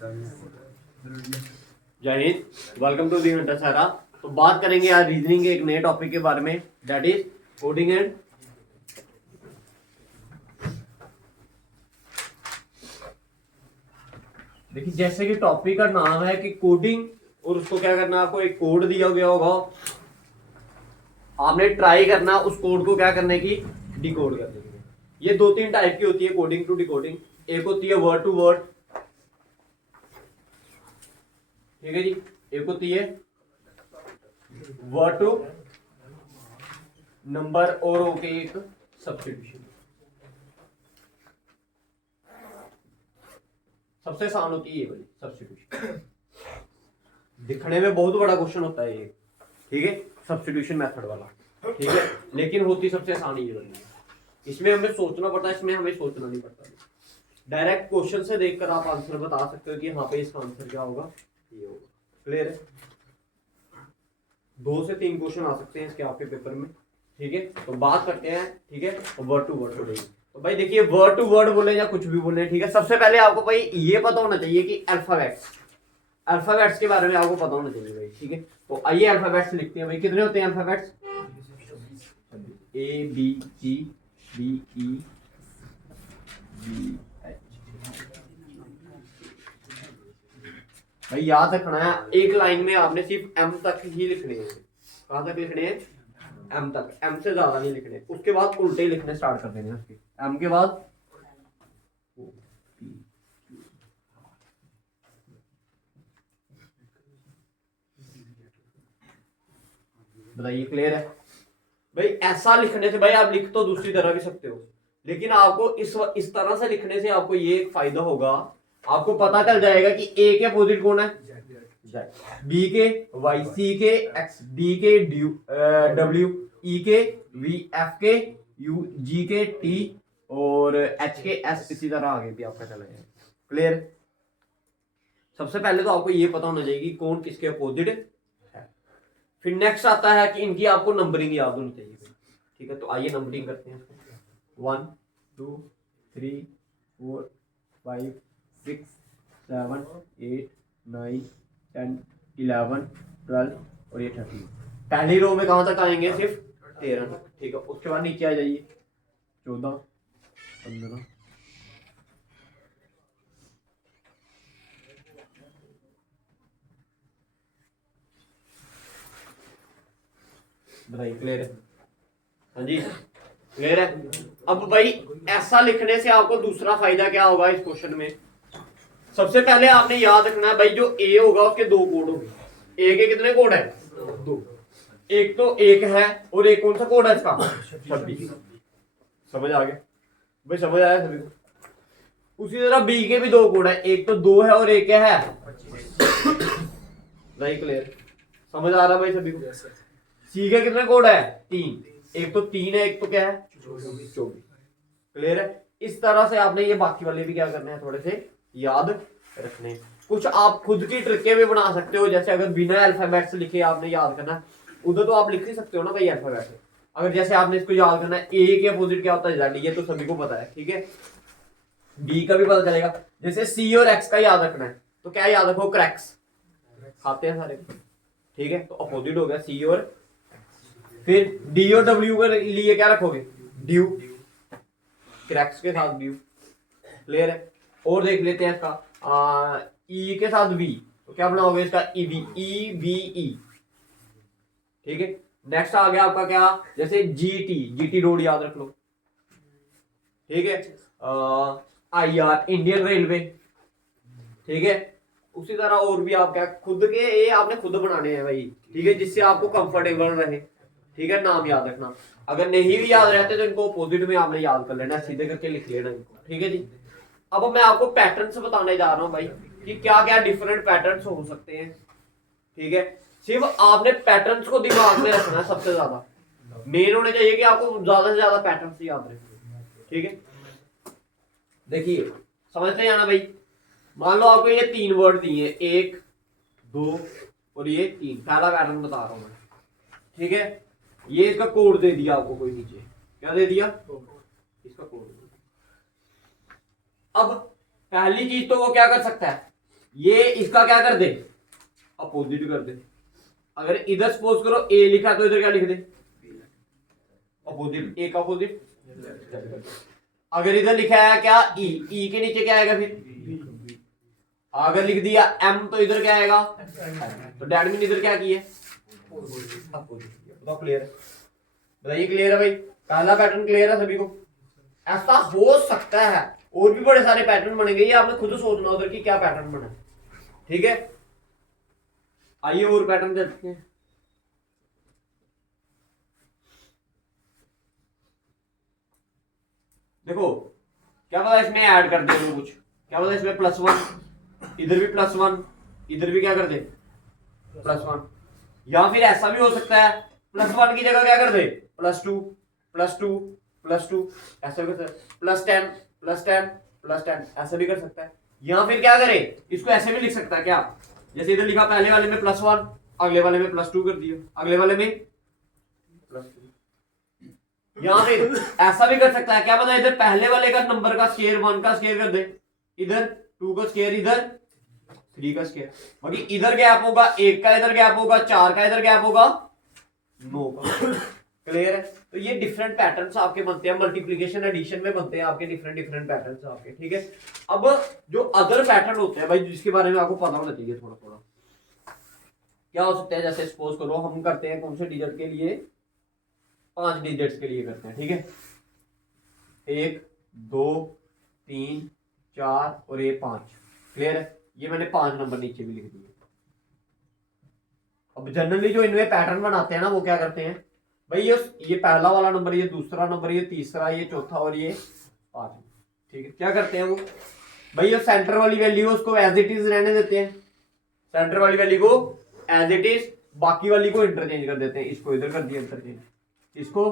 जय Hind, welcome to the सारा। तो बात करेंगे आज रीजनिंग के एक नए टॉपिक के बारे में, दैट इज कोडिंग एंड देखिए, जैसे कि टॉपिक का नाम है कि कोडिंग, और उसको क्या करना है, आपको एक कोड दिया गया होगा, आपने ट्राई करना उस कोड को क्या करने की, डिकोड करने की। ये दो तीन टाइप की होती है कोडिंग टू डिकोडिंग। एक होती है वर्ड टू वर्ड, ठीक है जी। एक होती है वर्ड टू नंबर और ओके एक सब्स्टिट्यूशन। सबसे आसान होती है ये वाली सब्स्टिट्यूशन। दिखने में बहुत बड़ा क्वेश्चन होता है ये, ठीक है, सब्स्टिट्यूशन मेथड वाला, ठीक है, लेकिन होती सबसे आसान ये वाली। इसमें हमें सोचना पड़ता है, इसमें हमें सोचना नहीं पड़ता। डायरेक्ट क्वेश्चन से देखकर आप आंसर बता सकते हो कि हाँ पे इसका आंसर क्या होगा, ये होगा। क्लियर है? 2 से 3 क्वेश्चन आ सकते हैं इसके आपके पेपर में, ठीक है। तो बात करते हैं, ठीक है, वर्ड टू वर्ड टुडे। तो भाई देखिए, वर्ड टू वर्ड बोले या कुछ भी बोले, ठीक है, सबसे पहले आपको भाई ये पता होना चाहिए कि अल्फाबेट्स के बारे में आपको पता होना चाहिए भाई, ठीक है। तो आइए अल्फाबेट्स लिखते हैं भाई। कितने होते हैं alphabets? A B C D E G H। भाई याद रखना है, एक लाइन में आपने सिर्फ M तक ही लिखने हैं। कहां तक लिखने हैं? M तक, M से ज्यादा नहीं लिखने। उसके बाद उल्टे ही लिखने स्टार्ट कर देने हैं उसके। M के बाद बताइए, क्लियर है भाई? ऐसा लिखने से भाई आप लिख तो दूसरी तरह भी सकते हो, लेकिन आपको इस तरह से लिखने से आपको ये एक फायदा होगा, आपको पता चल जाएगा कि ए के अपोजिट कौन है, बी के वाई, सी के एक्स, डी के डब्ल्यू, ई के वी, एफ के यू, जी के टी और एच के एस। इसी तरह आगे भी आपका चला जाएगा। क्लियर? सबसे पहले तो आपको ये पता होना चाहिए कि कौन किसके अपोजिट है। फिर नेक्स्ट आता है कि इनकी आपको नंबरिंग याद होनी चाहिए, ठीक है। तो आइए नंबरिंग करते हैं। 1 2 3 4 5 6 7 8 9 10 11 12 और ये 13। पहली रो में कहां तक आएंगे? सिर्फ 13 तक, ठीक है। उसके बाद नीचे आ जाइए, 14 15 बताइए, क्लियर है? हाँ जी, क्लियर है। अब भाई ऐसा लिखने से आपको दूसरा फायदा क्या होगा इस क्वेश्चन में? सबसे पहले आपने याद रखना है भाई, जो ए होगा उसके 2 कोड होंगे। ए के कितने कोड है? 2। एक तो 1 है और एक कौन सा कोड है इसका? 26। समझ आ गया भाई? समझ आया सभी को? उसी तरह बी के भी 2 कोड है, एक तो 2 है और एक है 25। नहीं, क्लियर? समझ आ रहा भाई सभी को? सी के कितने कोड है? 3। एक तो 3 है, एक तो क्या है? 24। क्लियर है? इस तरह से आपने ये बाकी वाले भी क्या करने हैं, थोड़े से याद रखने। कुछ आप खुद की ट्रिकें भी बना सकते हो, जैसे अगर बिना अल्फाबेट्स लिखे आपने याद करना, उधर तो आप लिख ही सकते हो ना भाई अल्फाबेट। अगर जैसे आपने इसको याद करना है, ए के अपोजिट क्या होता है? जेड। ये तो सभी को पता है, ठीक है। बी का भी पता चलेगा। जैसे सी और एक्स का याद रखना है, तो क्या याद रखो? क्रैक्स खाते हैं सारे, ठीक है। तो अपोजिट हो गया सी और। फिर डी और डब्ल्यू के लिए क्या रखोगे? ड्यू, क्रैक्स के साथ ड्यू। क्लियर है? और देख लेते हैं इसका ई के साथ वी, तो क्या बनाओगे इसका? ईवी, ई वी ई, ठीक है। नेक्स्ट आ गया आपका क्या? जैसे जीटी रोड याद रख लो, ठीक है। आई आर इंडियन रेलवे, ठीक है। उसी तरह और भी आप क्या खुद के ये आपने खुद बनाने हैं भाई, ठीक है, जिससे आपको कंफर्टेबल रहे, ठीक है। नाम याद रखना, अगर नहीं भी याद रहते तो इनको अपोजिट में आपने याद कर लेना, सीधे करके लिख लेना इनको, ठीक है जी। अब मैं आपको पैटर्न्स बताने जा रहा हूं भाई कि क्या क्या डिफरेंट पैटर्न्स हो सकते हैं, ठीक है। सिर्फ आपने पैटर्न्स को दिमाग में रखना है, सबसे ज्यादा मेन होने चाहिए कि आपको ज्यादा से ज्यादा पैटर्न्स याद रखें, ठीक है। देखिए, समझते हैं ना भाई? मान लो आपको ये 3 वर्ड दिए, 1 2 और ये 3। पहला पैटर्न बता रहा हूं मैं, ठीक है। ये इसका कोड दे दिया आपको, कोई नीचे क्या दे दिया? इसका कोड। अब पहली चीज तो वो क्या कर सकता है? ये इसका क्या कर दे, अपोजिट कर दे। अगर इधर सपोज करो ए लिखा तो इधर क्या लिख दे, अपोजिट, ए का अपोजिट। अगर इधर लिखा है क्या ई के नीचे क्या आएगा फिर, अगर लिख दिया एम तो इधर क्या आएगा, तो डैट मीन इधर क्या किया, बताओ क्लियर है, बताइए क्लियर है भाई, पहला पैटर्न क्लियर है सभी को। ऐसा हो सकता है और भी बड़े सारे पैटर्न बनेंगे, ये आपने खुद सोचना उधर की क्या पैटर्न बना, ठीक है। आइए और पैटर्न देखते हैं। देखो क्या पता इसमें ऐड कर दे कुछ, क्या पता इसमें +1, इधर भी +1, इधर भी क्या कर दे +1, या फिर ऐसा भी हो सकता है +1 की जगह क्या कर दे +2 +2 +2, ऐसा भी कर सकता है +10 +10 +10, ऐसा भी कर सकता है। या फिर क्या करे, इसको ऐसे भी लिख सकता है क्या, जैसे इधर लिखा पहले वाले में +1, अगले वाले में +2 कर दिया, अगले वाले में +2। या फिर ऐसा भी कर सकता है, क्या पता इधर पहले वाले का नंबर का स्क्वायर 1 का स्क्वायर कर दे, इधर 2 का स्क्वायर, इधर 3 का स्क्वायर, बाकी इधर गैप होगा 1 का, इधर गैप होगा 4 का, इधर गैप होगा 9 का। क्लियर है। तो ये डिफरेंट पैटर्न्स आपके बनते हैं, मल्टीप्लिकेशन एडिशन में बनते हैं आपके डिफरेंट पैटर्न्स आपके, ठीक है। अब जो अदर पैटर्न होते हैं भाई, जिसके बारे में आपको पता होना चाहिए थोड़ा थोड़ा, क्या हो सकता है, जैसे सपोज करो हम करते हैं कौन से डिजिट के लिए, 5 डिजिट्स के लिए करते हैं, ठीक है। 1 2 3 4 और ये 5, क्लियर है। ये मैंने 5 नंबर नीचे भी लिख दिए। अब जनरली जो इनमें पैटर्न बनाते हैं ना, वो क्या करते हैं भाई, ये पहला वाला नंबर, ये दूसरा नंबर, ये तीसरा, ये चौथा और ये 5, ठीक है। क्या करते हैं वो भाई, ये सेंटर वाली वैल्यू उसको एज इट इज रहने देते हैं, सेंटर वाली वैल्यू को एज इट इज, बाकी वाली को इंटरचेंज कर देते हैं। इसको इधर कर दिया इंटरचेंज, इसको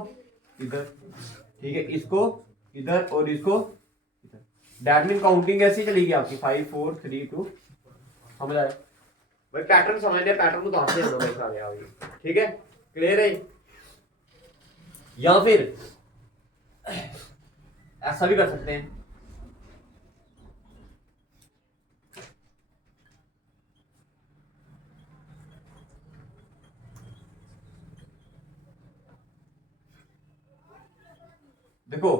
इधर, ठीक है, इसको इधर और इसको इधर। दैट मीन काउंटिंग ऐसी चलेगी आपकी 5 4 3 2, समझ आया भाई। पैटर्न समझने, पैटर्न उतारते हैं भाई सारे आप, ठीक है, क्लियर है। या फिर ऐसा भी कर सकते हैं, देखो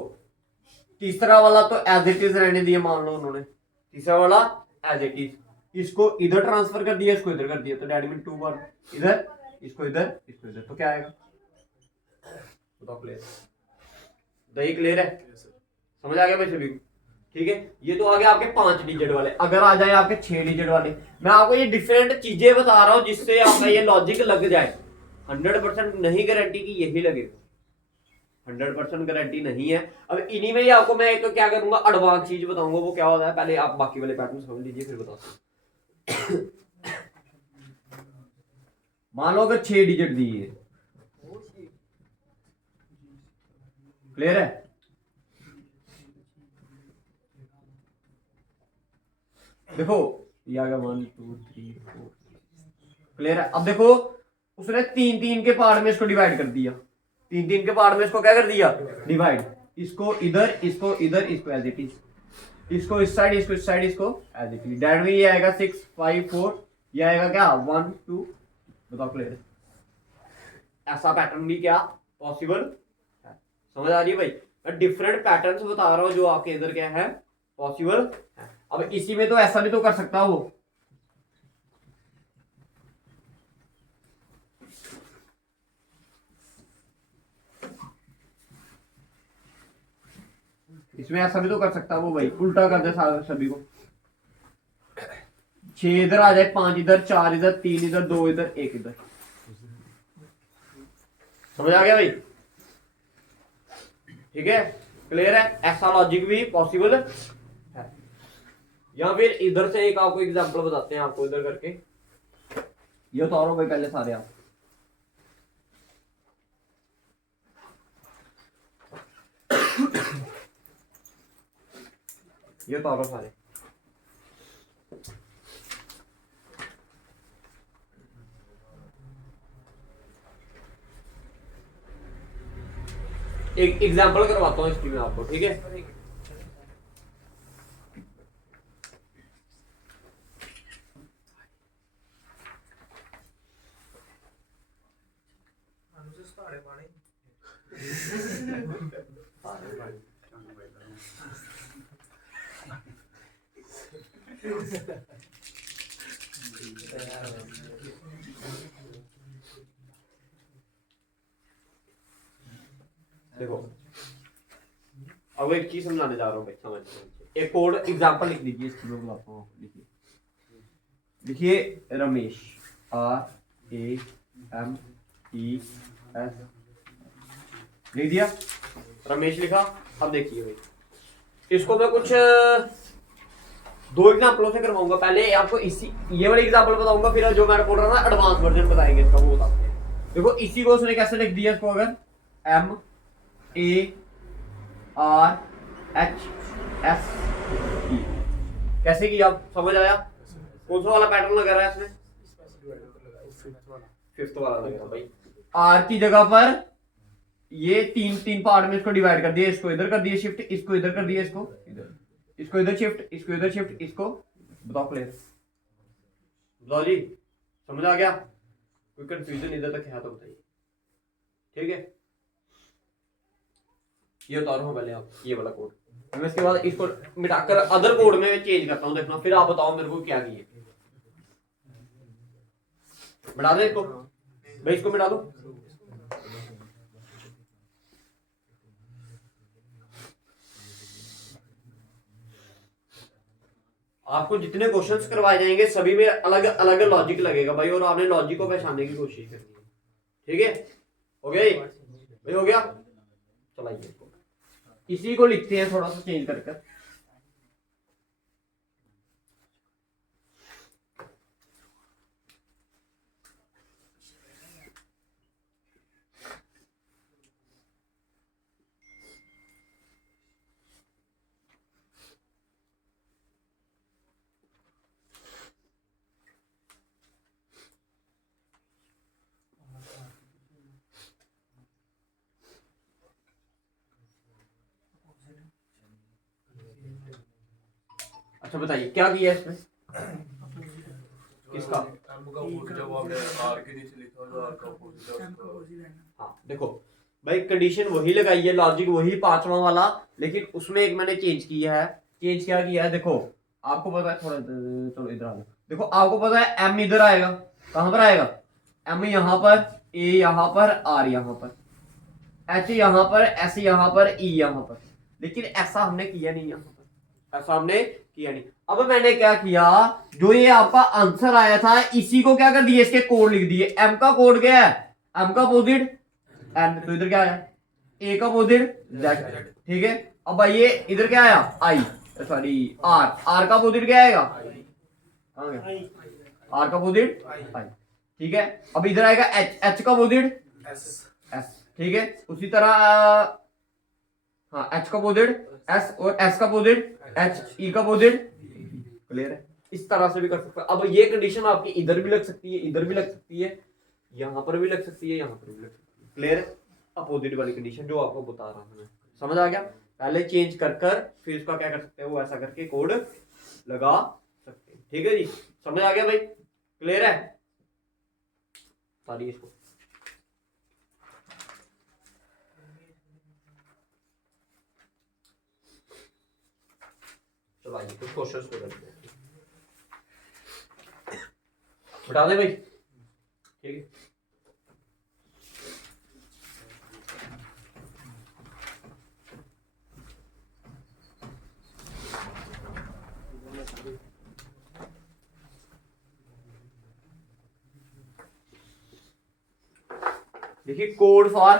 तीसरा वाला तो एज इट इज रहने दिया, मान लो उन्होंने तीसरा वाला एज इट इज, इसको इधर ट्रांसफर कर दिया, इसको इधर कर दिया, तो डैट मीन 2 1 इधर, इसको इधर, इसको इधर, तो क्या आएगा बताओ। क्लियर, दही क्लियर है, समझ आ गया भाई सभी को, ठीक है। ये तो आ गया आपके 5 डिजिट वाले। अगर आ जाए आपके 6 डिजिट वाले, मैं आपको ये डिफरेंट चीजें बता रहा हूं जिससे आपका ये लॉजिक लग जाए। 100% नहीं गारंटी कि यही लगेगा, 100% गारंटी नहीं है। अब इन्हीं में ही आपको मैं एक क्या करूंगा, एडवांस चीज बताऊंगा, वो क्या होता है, पहले आप बाकी वाले पैटर्न समझ लीजिए फिर बताता हूं। मान लो अगर 6 डिजिट दिए, क्लियर है, देखो ये आ गया 1 2 3 4, क्लियर है। अब देखो उसने 3 3 के पार्ट में इसको डिवाइड कर दिया, 3 3 के पार्ट में इसको क्या कर दिया डिवाइड, इसको इधर, इसको इधर, इसको एज इट इज, इसको इस साइड, इसको इस साइड, इसको as it is. That mean ये आएगा 6 5 4, ये आएगा क्या 1 2, बताओ क्लियर है। ऐसा पैटर्न भी क्या पॉसिबल है, समझ आ रही है भाई। मैं डिफरेंट पैटर्न्स बता रहा हूं जो आपके इधर क्या है पॉसिबल है। अब इसी में तो ऐसा भी तो कर सकता हो, इसमें ऐसा भी तो कर सकता वो भाई, उल्टा कर दे सभी को, 6 इधर आ जाए, 5 इधर, 4 इधर, 3 इधर, 2 इधर, 1 इधर, समझ आ गया भाई, ठीक है, क्लियर है। ऐसा लॉजिक भी पॉसिबल है। या फिर इधर से एक आपको एग्जांपल बताते हैं, आपको इधर करके ये उतारो भाई पहले सारे आप, ये उतारो सारे। एक एग्जांपल करवाता हूँ इसकी मैं आपको, ठीक है। देखो अब एक चीज समझाने जा रहा हूँ भाई, समझ एक कोड एग्जांपल लिख दीजिए, इसकी मैं बुलाता हूँ, लिखिए लिखिए रमेश RAMES लिख दिया, रमेश लिखा। अब देखिए भाई इसको मैं कुछ दो एग्जांपलों से करवाऊंगा, पहले आपको इसी ये वाली एग्जांपल बताऊंगा, फिर जो मैंने बोल रहा था एडवांस वर्जन बताएंगे इसका, वो बताते हैं। देखो इसी को उसने कैसे लिख दिया, इसको अगर MARHSE कैसे किया, समझ आया? कौन सा वाला पैटर्न लगा रहा है इसमें? फिफ्थ वाला लग रहा है भाई। आर की जगह पर ये तीन पार्ट में इसको डिवाइड कर दिया, इसको इधर कर दिया शिफ्ट, इसको इधर कर दिया, इसको इधर, इसको इधर शिफ्ट, इसको इधर शिफ्ट, इसको बताओ क्लियर? बताओ जी, समझ आ गया? कोई कंफ्यूजन इधर तक है तो बताइए, ठीक है? ये उतारो पहले आप ये वाला कोड, मैं इसके बाद इसको मिटाकर अदर कोड में चेंज करता हूँ, देखना फिर आप बताओ मेरे को क्या किए। मिटा दे इसको भाई, इसको मिटा दो। आपको जितने क्वेश्चंस करवाए जाएंगे सभी में अलग अलग लॉजिक लगेगा भाई, और आपने लॉजिक को पहचानने की कोशिश करनी है, ठीक है? हो गया भाई, हो गया? चलाइए इसको, इसी को लिखते हैं थोड़ा सा चेंज करके। अच्छा बताइए क्या किया इसमें, किसका? हाँ देखो भाई कंडीशन वही लगाई है, लॉजिक वही पांचवा वाला, लेकिन उसमें एक मैंने चेंज किया है। चेंज क्या किया है देखो, आपको पता है, थोड़ा चलो इधर आ जाओ, देखो आपको पता है एम इधर आएगा, कहां पर आएगा? एम यहाँ पर, ए यहाँ पर, आर यहाँ पर, एच यहाँ पर, एस यहाँ पर, ई यहाँ पर, लेकिन ऐसा हमने किया नहीं यहाँ पर, ऐसा हमने किया नहीं। अब मैंने क्या किया, जो ये आपका आंसर आया था इसी को क्या कर दिया, इसके कोड लिख दिए। एम का कोड क्या है? एम का अपोजिट एन, तो इधर क्या आया? ए का अपोजिट जेड, ठीक है? अब ये इधर क्या आया? आई, सॉरी आर, आर का अपोजिट क्या आएगा? आर का अपोजिट आई, ठीक है? अब इधर आएगा एच, एच का अपोजिट एस, ठीक है? उसी तरह हाँ एच का अपोजिट एस, और एस का अपोजिट एच, ई का अपोजिट, क्लियर है? इस तरह से भी कर सकते हैं। अब ये कंडीशन आपकी इधर भी लग सकती है, इधर भी लग सकती है, यहां पर भी लग सकती है, यहां पर भी लग सकती है, क्लियर है? अपोजिट वाली कंडीशन जो आपको बता रहा हूं मैं, समझ आ गया? पहले चेंज कर फिर इसका क्या कर सकते हैं, वो ऐसा करके कोड लगा सकते हैं, ठीक है जी? समझ आ गया भाई, क्लियर है सारी? इसको चलो आइए कुछ क्वेश्चंस को करते हैं, बता दे भाई, ठीक है? देखिए code for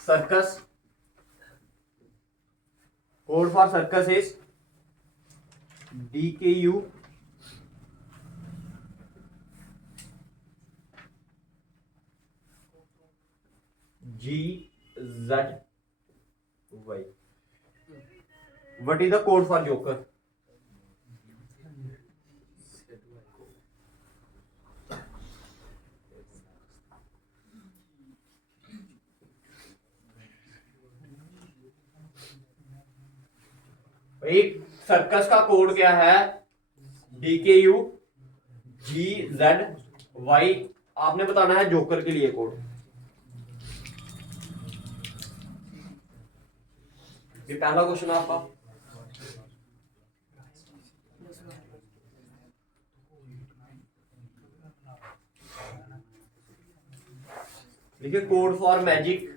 circus, code for circus is DKU GZY. What is the code for Joker? एक सर्कस का कोड क्या है? DKU GZY आपने बताना है जोकर के लिए कोड। ये पहला क्वेश्चन आपका। देखिए code for magic.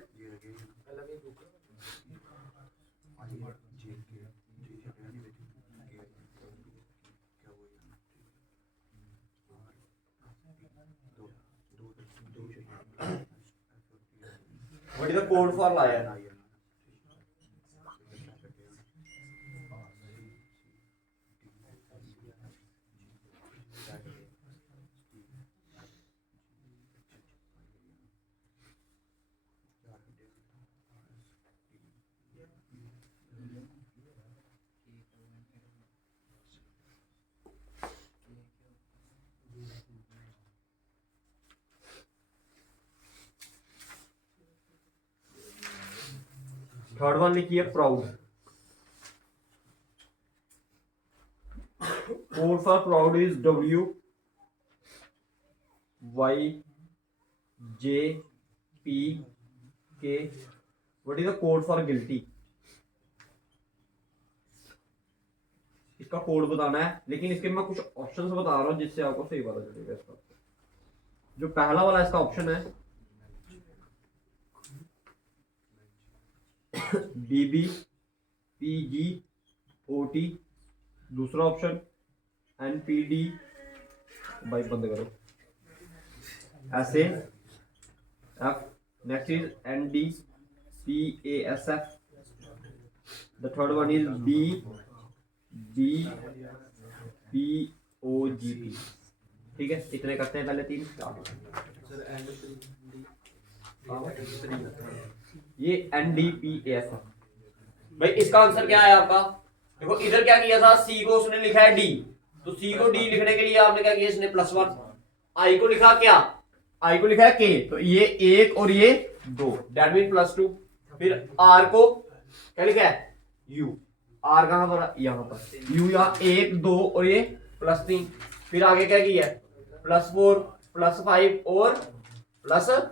What is the code for liar? Third one लिखिए proud. Code for proud is WYJP के। What is the code for guilty? इसका कोड बताना है, लेकिन इसके मैं कुछ ऑप्शंस बता रहा हूं जिससे आपको सही पता चलेगा। इसका जो पहला वाला इसका ऑप्शन है DBPGOT, दूसरा ऑप्शन NPD, भाई बंद करो, SAF, next is NDPASF, the third one is BBPOGP। ठीक है, इतने करते हैं पहले, 3 ये NDPASF। भाई इसका आंसर क्या है आपका? देखो इधर क्या किया था, सी को उसने लिखा है D, तो सी को D लिखने के लिए आपने क्या किया, इसने +1। आई को लिखा क्या, आई को लिखा है K, तो ये 1 और ये 2, दैट मीन +2। फिर R को क्या लिखा है U, R कहां पर, यहां पर, U यहाँ 1 2 और ये +3। फिर आगे क्या किया है, +4 +5 और +6।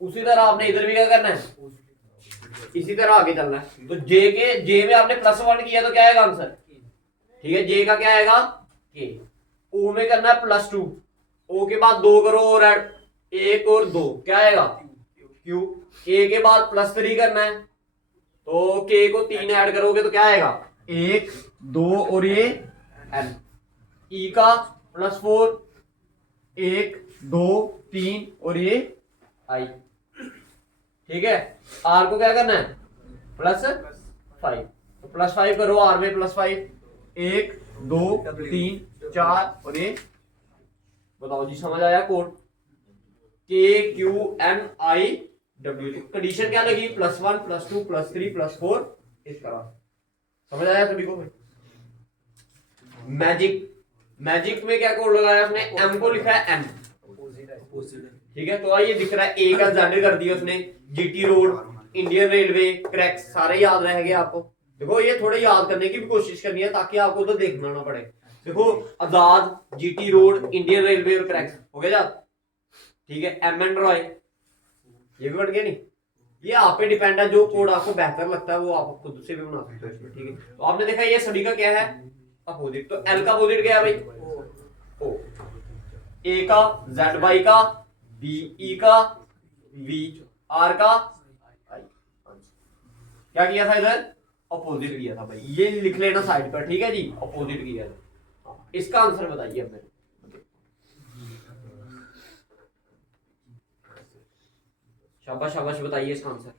उसी तरह आपने इधर भी क्या करना है, इसी तरह आगे चलना है। तो जे में आपने +1 किया तो क्या आएगा आंसर? ठीक है, जे का क्या आएगा K। ओ में करना है +2, ओ के बाद 2 करो और ऐड, 1 और 2 क्या आएगा Q। K के बाद +3 करना है, तो K को 3 ऐड करोगे तो क्या आएगा 1 2 और ये N। E का +4, 1 2 3 और ये I। ठीक है, R को क्या करना है +5, तो +5 करो, R में +5, 1 2 3 4 और ये, बताओ जी समझ आया कोड? KQNIW। कंडीशन क्या लगी, +1 +2 +3 +4, इस तरह। समझ आया सभी को? मैजिक, मैजिक में क्या कोड लगाया उसने, M को लिखा है M। ठीक है, तो ये दिख रहा है A का जेड कर दिया उसने, GT road, Indian railway, cracks, सारे याद रहेंगे आपको। देखो ये थोड़े याद करने की भी कोशिश करनी है ताकि आपको तो देखना ना पड़े। देखो आजाद, GT रोड, इंडियन रेलवे और क्रैक्स हो गया याद। ठीक है, M&, रॉय, ये भी बन गया नहीं। ये आप पे डिपेंड है, जो कोड आपको बेहतर लगता है वो आप खुद से भी बना सकते हो इसमें। ठीक है, तो आपने देखा ये सभी का क्या है अपोजिट, तो L का अपोजिट क्या है भाई O, A का ZY का BE का VR का I। क्या किया था इधर, अपोजिट किया था भाई, ये लिख लेना साइड पर। ठीक है जी, अपोजिट किया था। इसका आंसर बताइए अब मेरे। शाबाश शाबाश, बताइए इसका आंसर।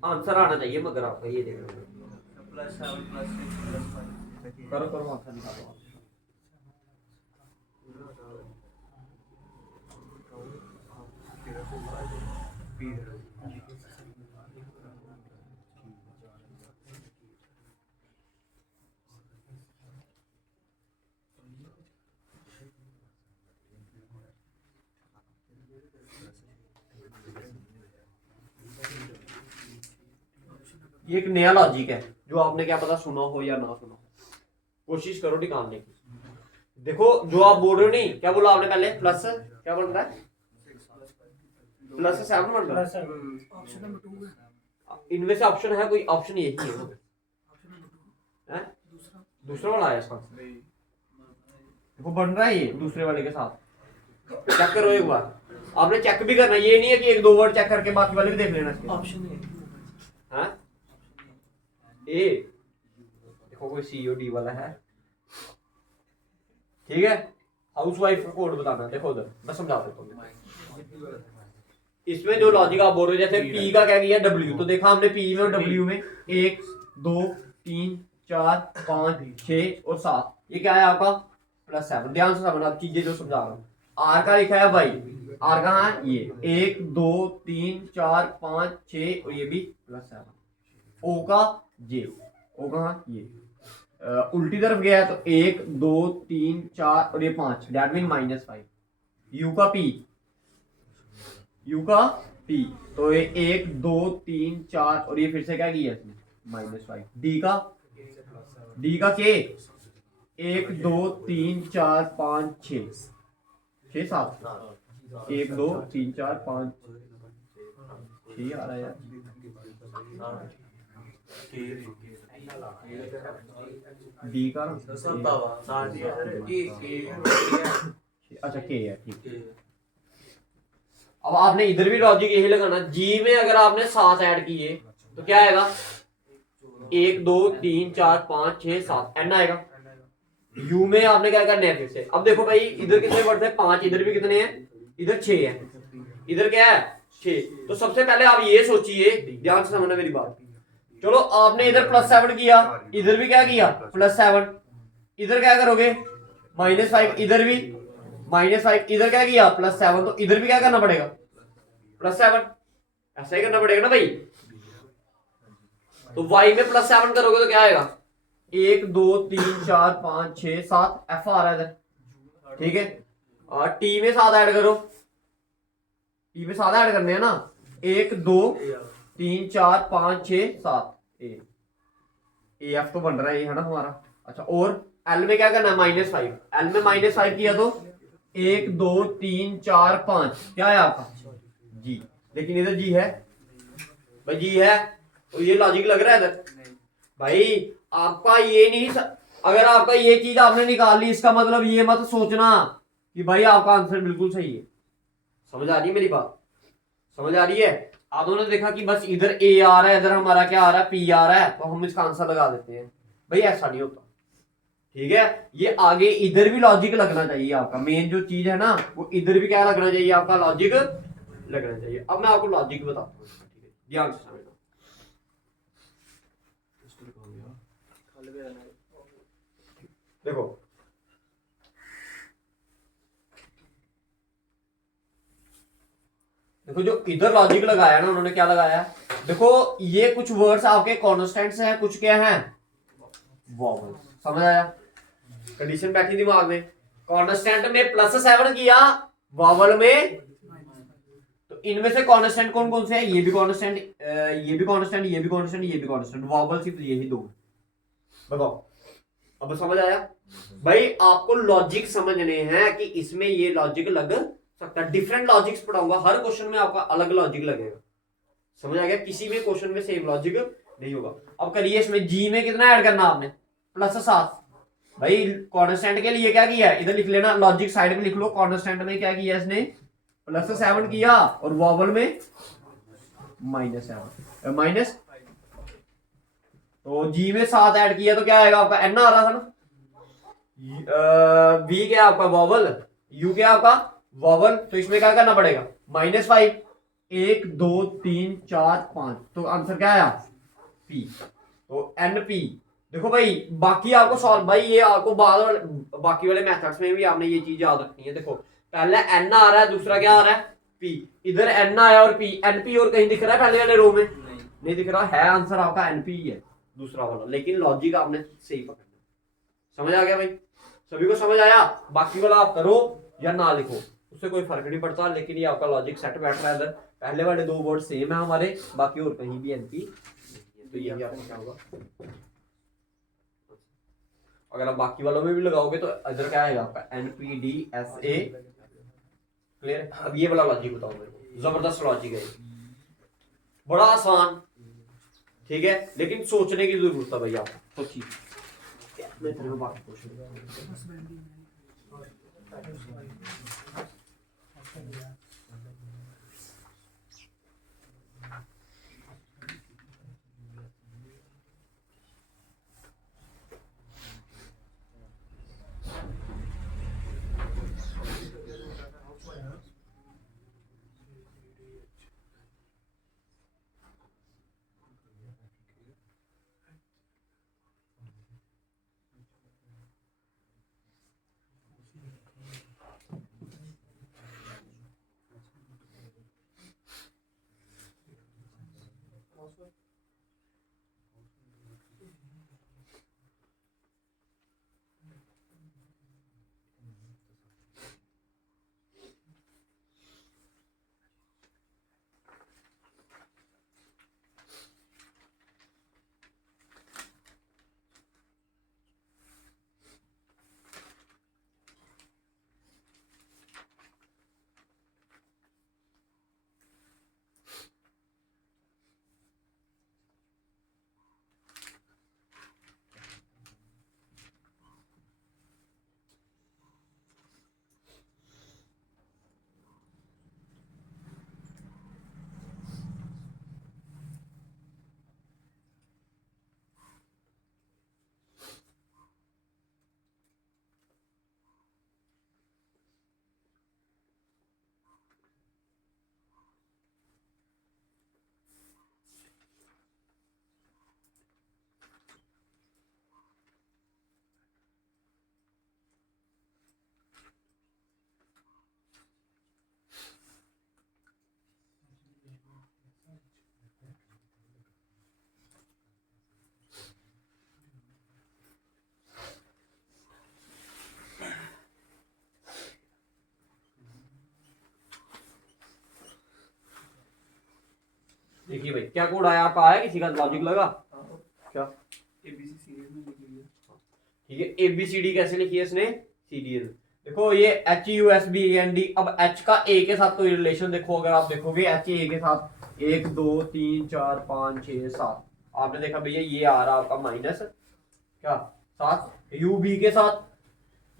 आंसर आना चाहिए मगर आपका, ये देखना करो करो, आंसर निकालो। ये एक नया लॉजिक है जो आपने क्या पता सुना हो या ना सुना हो, कोशिश करो निकालने की। देखो जो आप बोल रहे हो, नहीं क्या बोला आपने पहले, प्लस क्या बन रहा है, +7 बन रहा है। ऑप्शन नंबर 2 है, इनमें से ऑप्शन है कोई, ऑप्शन यही है ना, ऑप्शन नंबर 2 है दूसरा दूसरा वाला आया इसका, देखो बन रहा है ये दूसरे वाले के साथ। चेक करो एक बार, आपने चेक भी करना, ये नहीं है कि एक दो वर्ड चेक करके बाकी वाले भी देख लेना इसके। ऑप्शन है हाँ ए, देखो कोई COD वाला है, ठीक है। हाउसवाइफ का कोड बताना, देखो उधर मैं समझा देता हूँ। इसमें जो लॉजिक आप बोल रहे हो, जैसे P का क्या किया W, तो देखा हमने P में और W में 1 2 3 4 5 6 और 7, ये क्या है आपका +7। ध्यान से समझना आप चीजें जो समझा रहा हूँ। R का लिखा है भाई, R कहाँ है, ये 1 2 3 4 5 6 और ये भी +7। O का J, O कहाँ, ये उल्टी तरफ गया है तो 1 2 3 4 और ये 5, दैट मीन -5। U का P, U का P, तो ये 1 2 3 4 और ये फिर से क्या किया इसने, -5। D का K, 1 2 3 4 5 6 6 7, 1 2 3 4 5 6 आ रहा है यार, D का अच्छा K है, ठीक है। अब आपने इधर भी लॉजिक यही लगाना, G में अगर आपने 7 ऐड किए तो क्या आएगा, 1 2 3 4 5 6 7 N आएगा। U में आपने क्या करना है फिर से, अब देखो भाई इधर कितने वर्ड थे, 5, इधर भी कितने हैं, इधर 6 है, इधर क्या है 6। तो सबसे पहले आप ये सोचिए, ध्यान से समझना मेरी बात। चलो आपने इधर +7 किया, इधर भी क्या किया +7, इधर क्या करोगे -5, इधर भी -5, इधर क्या किया +7, तो इधर भी क्या करना पड़ेगा +7, ऐसा ही करना पड़ेगा ना भाई। तो y में +7 करोगे तो क्या आएगा, 1 2 3 4 5 6 7, F आ रहा है इधर, ठीक है। और T में 7 ऐड करो, T में 7 ऐड करने हैं ना, 1 2 3 4 5 6 7, ए F तो बन रहा है ये, है ना हमारा। अच्छा और L में क्या करना है -5, L में -5 किया तो 1 2 3 4 5 क्या है आपका G, लेकिन इधर G है भाई, G है तो ये लॉजिक लग रहा है इधर भाई। आपका ये नहीं, अगर आपका ये चीज आपने निकाल ली, इसका मतलब ये मत सोचना कि भाई आपका आंसर बिल्कुल सही है। समझ आ रही है मेरी बात, समझ आ रही है। आप दोनों ने देखा कि बस इधर A आ रहा है, इधर हमारा क्या आ रहा है P आ रहा है, तो हम इसका आंसर लगा देते हैं, भाई ऐसा नहीं होता, ठीक है। ये आगे इधर भी लॉजिक लगना चाहिए आपका, मेन जो चीज है ना वो इधर भी क्या लगना चाहिए, आपका लॉजिक लगना चाहिए। अब मैं आपको लॉजिक बताता हूँ, ठीक है, ध्यान से समझना। देखो देखो जो इधर लॉजिक लगाया ना उन्होंने, क्या लगाया, देखो ये कुछ वर्ड्स आपके कॉन्स्टेंट्स हैं, कुछ क्या हैं वॉवल, समझ आया, कंडीशन बैठी दिमाग में। कॉन्स्टेंट में +7 किया, वॉवल में, तो इनमें से कॉन्स्टेंट कौन कौन से हैं, ये भी कॉन्स्टेंट, ये भी कॉन्स्टेंट, ये भी कॉन्स्टेंट, ये भी कॉन्स्टेंट, वॉवल सिर्फ यही दो। बताओ अब समझ आया भाई। आपको लॉजिक समझने हैं कि इसमें ये लॉजिक लग सकता है, डिफरेंट लॉजिक्स पढ़ाऊंगा, हर क्वेश्चन में आपका अलग लॉजिक लगेगा, समझ आ गया, किसी भी क्वेश्चन में सेम लॉजिक नहीं होगा। अब करिए इसमें G में कितना ऐड करना आपने +7, भाई कांस्टेंट के लिए क्या किया है, इधर लिख लेना, लॉजिक साइड में लिख लो, कांस्टेंट में क्या किया इसने +7 किया और वॉवल में -7 माइनस, तो G में 7 ऐड किया तो क्या आएगा आपका, N आ रहा था ना, B क्या आपका वॉवल, U क्या आपका वॉवल, तो इसमें क्या करना पड़ेगा -5, 1 2 3 4 5, तो आंसर क्या आया P, तो NP। देखो भाई बाकी आपको सॉल्व, भाई ये आपको बाकी वाले मेथड्स में भी आपने ये चीज याद रखनी है। देखो पहले N आ रहा है, दूसरा क्या आ रहा है P, इधर N आया और P, NP और कहीं दिख रहा है पहले वाले रो में, नहीं दिख रहा है, आंसर आपका NP ही है दूसरा वाला, लेकिन लॉजिक आपने सही पकड़ना। समझ आ गया भाई, सभी को समझ आया। बाकी वाला आप करो या ना लिखो, उससे कोई फर्क नहीं पड़ता, लेकिन ये आपका लॉजिक सेट बैठ रहा है इधर, पहले वाले 2 वर्ड सेम है हमारे, बाकी और कहीं भी NP तो ये भी आपका क्या होगा। अगर आप बाकी वालों में भी लगाओगे तो इधर क्या आएगा आपका NPDSA। क्लियर। अब ये वाला लॉजिक बताओ मेरे को, जबरदस्त लॉजिक है, बड़ा आसान, ठीक है, लेकिन सोचने की जरूरत है भैया आपको। सोचिए मैं तेरे को बाकी क्वेश्चन बस बैंडी देखिए भाई क्या कोड आया आपका, आया किसी का लॉजिक लगा क्या। ABC सीरीज में लिख लिया। ठीक है, ABCD कैसे लिखी है इसने, सीरीज। देखो ये HUSBAND, अब H का A के साथ कोई रिलेशन देखो, अगर आप देखोगे H A के साथ 1 2 3 4 5 6 7, आपने देखा भैया ये आ रहा आपका माइनस क्या 7, UB के साथ,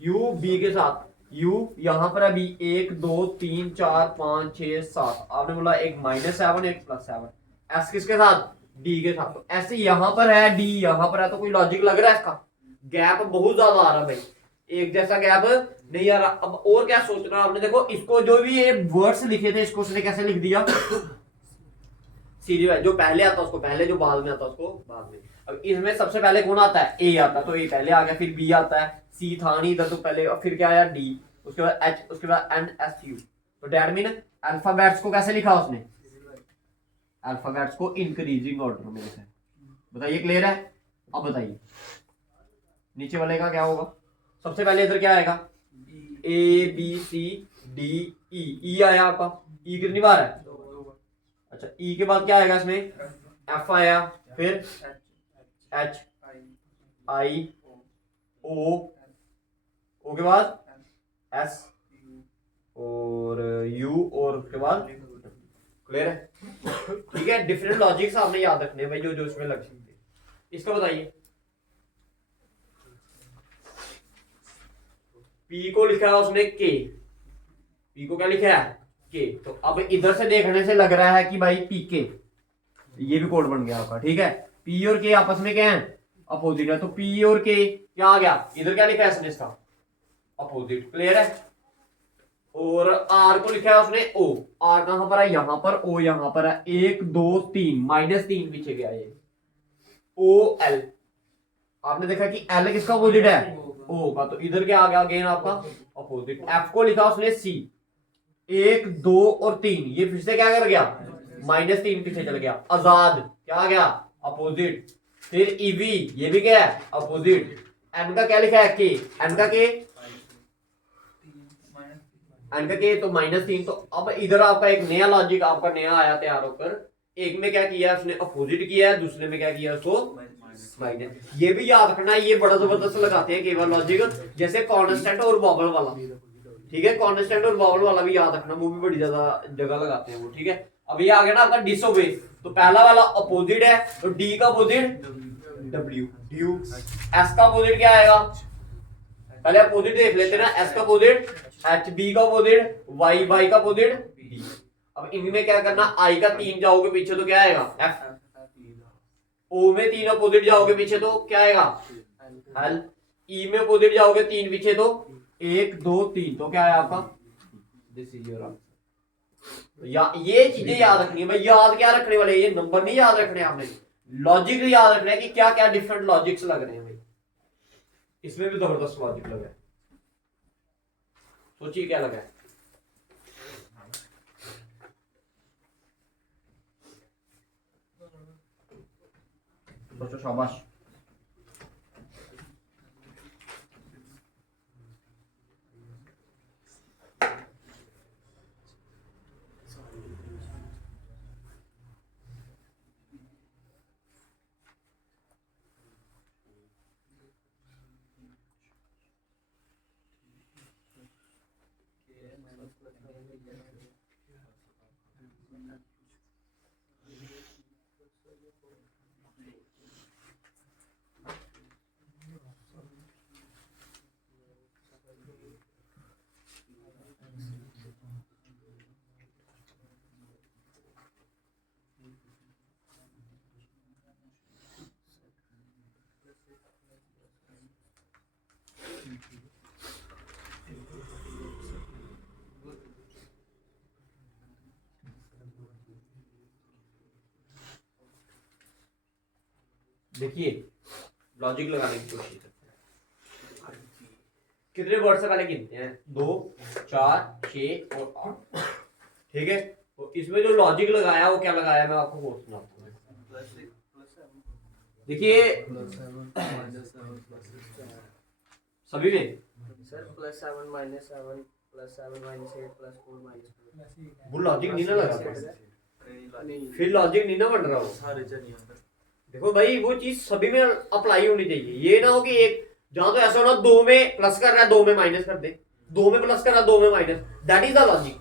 UB के साथ U यहाँ पर अभी 1 2 3 4 5 6 7, आपने बोला एक -7 एक +7, S किसके साथ, D के साथ, तो S यहाँ पर है, D यहाँ पर है, तो कोई लॉजिक लग रहा है इसका, गैप बहुत ज्यादा आ रहा है भाई, एक जैसा गैप नहीं आ रहा। अब और क्या सोचना आपने, देखो इसको जो भी ये वर्ड्स लिखे थे इसको उसने कैसे लिख दिया सीरीज, जो पहले आता उसको पहले, जो बाद में आता उसको बाद में। अब इसमें सबसे पहले कौन आता है, A आता, तो A पहले आ गया, फिर B आता है, C था नहीं इधर तो पहले, और फिर क्या आया D, उसके बाद H, उसके बाद N S U, तो डैट मीन अल्फाबेट्स को कैसे लिखा उसने, अल्फाबेट्स को इंक्रीजिंग ऑर्डर में लिखा है। बताइए क्लियर है। अब बताइए नीचे वाले का क्या होगा, सबसे पहले इधर क्या आएगा ABCDE आया आपका, E कितनी बार है, अच्छा E के बाद क्या आएगा इसमें F आया, फिर H I O के बाद S और U और उसके बाद, क्लियर है। ठीक है, डिफरेंट लॉजिक्स आपने याद रखने भाई, जो जो इसमें लग सकते हैं। इसका बताइए P को लिखा है उसने K, P को क्या लिखा है K, तो अब इधर से देखने से लग रहा है कि भाई PK, ये भी कोड बन गया आपका। ठीक है, P और K आपस में क्या है, अपोजिट है, तो P और K क्या आ गया, इधर क्या लिखा है इसने इसका अपोजिट, क्लियर है। और R को लिखा है उसने O, R कहां पर है, यहां पर, O यहां पर है, 1 2 3 -3 पीछे गया ये, OL, आपने देखा कि L किसका अपोजिट है, O का, तो इधर क्या आ गया अगेन आपका अपोजिट। F को लिखा उसने C, 1 2 और 3, ये फिर से क्या कर गया -3 पीछे चल गया, आजाद क्या आ गया अपोजिट, फिर EV ये भी क्या है अपोजिट, N का क्या लिखा है K, N का K, N का K तो -3, तो अब इधर आपका एक नया लॉजिक आपका नया आया तैयार होकर, एक में क्या किया उसने अपोजिट किया है, दूसरे में क्या किया उसको माइनस। ये भी याद रखना, ये बड़ा जबरदस्त लगाते हैं केवल लॉजिक, जैसे कांस्टेंट और बबल वाला, ठीक है, कांस्टेंट और बबल वाला भी याद रखना, वो भी बड़ी ज्यादा जगह लगाते हैं वो, ठीक है। अब ये आ गया ना आपका डिसओबे, तो पहला वाला अपोजिट है, तो डी का अपोजिट डब्ल्यू, ड्यू। एस का अपोजिट क्या आएगा, पहले अपोजिट देख लेते हैं ना, एस का अपोजिट एच, बी का अपोजिट वाई, वाई का अपोजिट डी। अब इनमें क्या करना, आई का 3 जाओगे पीछे तो क्या आएगा एफ, ओ में 3 अपोजिट जाओगे पीछे तो क्या आएगा एल, ई में अपोजिट जाओगे 3 पीछे तो 1 2 3, तो क्या है आपका दिस इज योर आंसर। या ये चीजें याद रखनी है भाई, याद क्या रखने वाले, ये नंबर नहीं याद रखने आपने, लॉजिक याद रखना है कि क्या क्या डिफरेंट लॉजिक्स लग रहे हैं भाई, इसमें भी जबरदस्त लॉजिक लगा है, सोचिए क्या लगा है। सोचो, शाबाश। देखिए लॉजिक लगाने की कोशिश करते हैं, कितने वर्ड से पहले गिनते हैं 2 4 6 और 8, ठीक है। तो इसमें जो लॉजिक लगाया वो क्या लगाया, मैं आपको बोल सुनाता हूँ। देखिए सभी में सर +7 -7 +7 -8 +4 -4 वो लॉजिक नहीं ना लगा, फिर लॉजिक नहीं ना बन रहा वो सारे चलिए देखो भाई, वो चीज सभी में अप्लाई होनी चाहिए, ये ना हो कि एक जहां तो ऐसा हो ना 2 में प्लस कर रहा है 2 में माइनस कर दे, 2 में प्लस कर रहा है 2 में minus, that is the logic.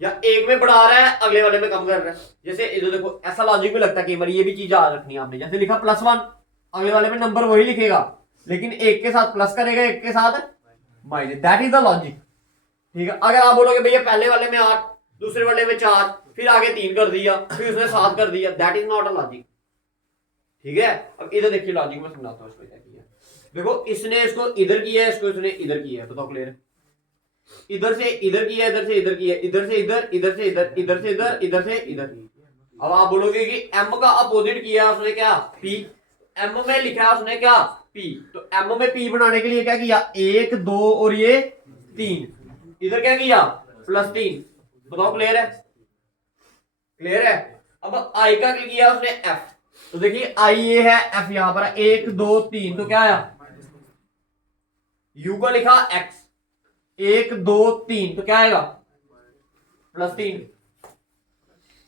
या एक में बढ़ा रहा है अगले वाले में कम कर रहा है, जैसे इधर देखो ऐसा लॉजिक भी लगता है कई बार, ये भी चीज याद रखनी है आपने, जैसे लिखा +1, अगले वाले में नंबर वही लिखेगा लेकिन एक के साथ प्लस करेगा एक के साथ minus, that is the logic, ठीक है। अगर आप बोलोगे भैया पहले वाले में 8 दूसरे वाले में 4 फिर आगे 3 कर दिया फिर उसने 7 कर दिया, that is not a logic, ठीक है। अब इधर देखिए लॉजिक में समझाता हूँ इसको क्या किया। देखो इसने इसको इधर किया है, इसको इसने इधर किया है, बताओ क्लियर है। इधर से इधर किया, इधर से इधर किया, इधर से इधर, इधर से इधर, इधर से इधर, इधर से इधर। अब आप बोलोगे कि m का अपोजिट किया उसने क्या p, m में लिखा है उसने क्या p, तो m में p बनाने के लिए क्या किया 1 2 और ये 3, इधर क्या किया +3, बताओ क्लियर है, क्लियर है। अब i का किया उसने f, तो देखिए i ये है, f यहां पर 1 2 3, तो क्या आया u का लिखा x 1 2 3, तो क्या आएगा +3,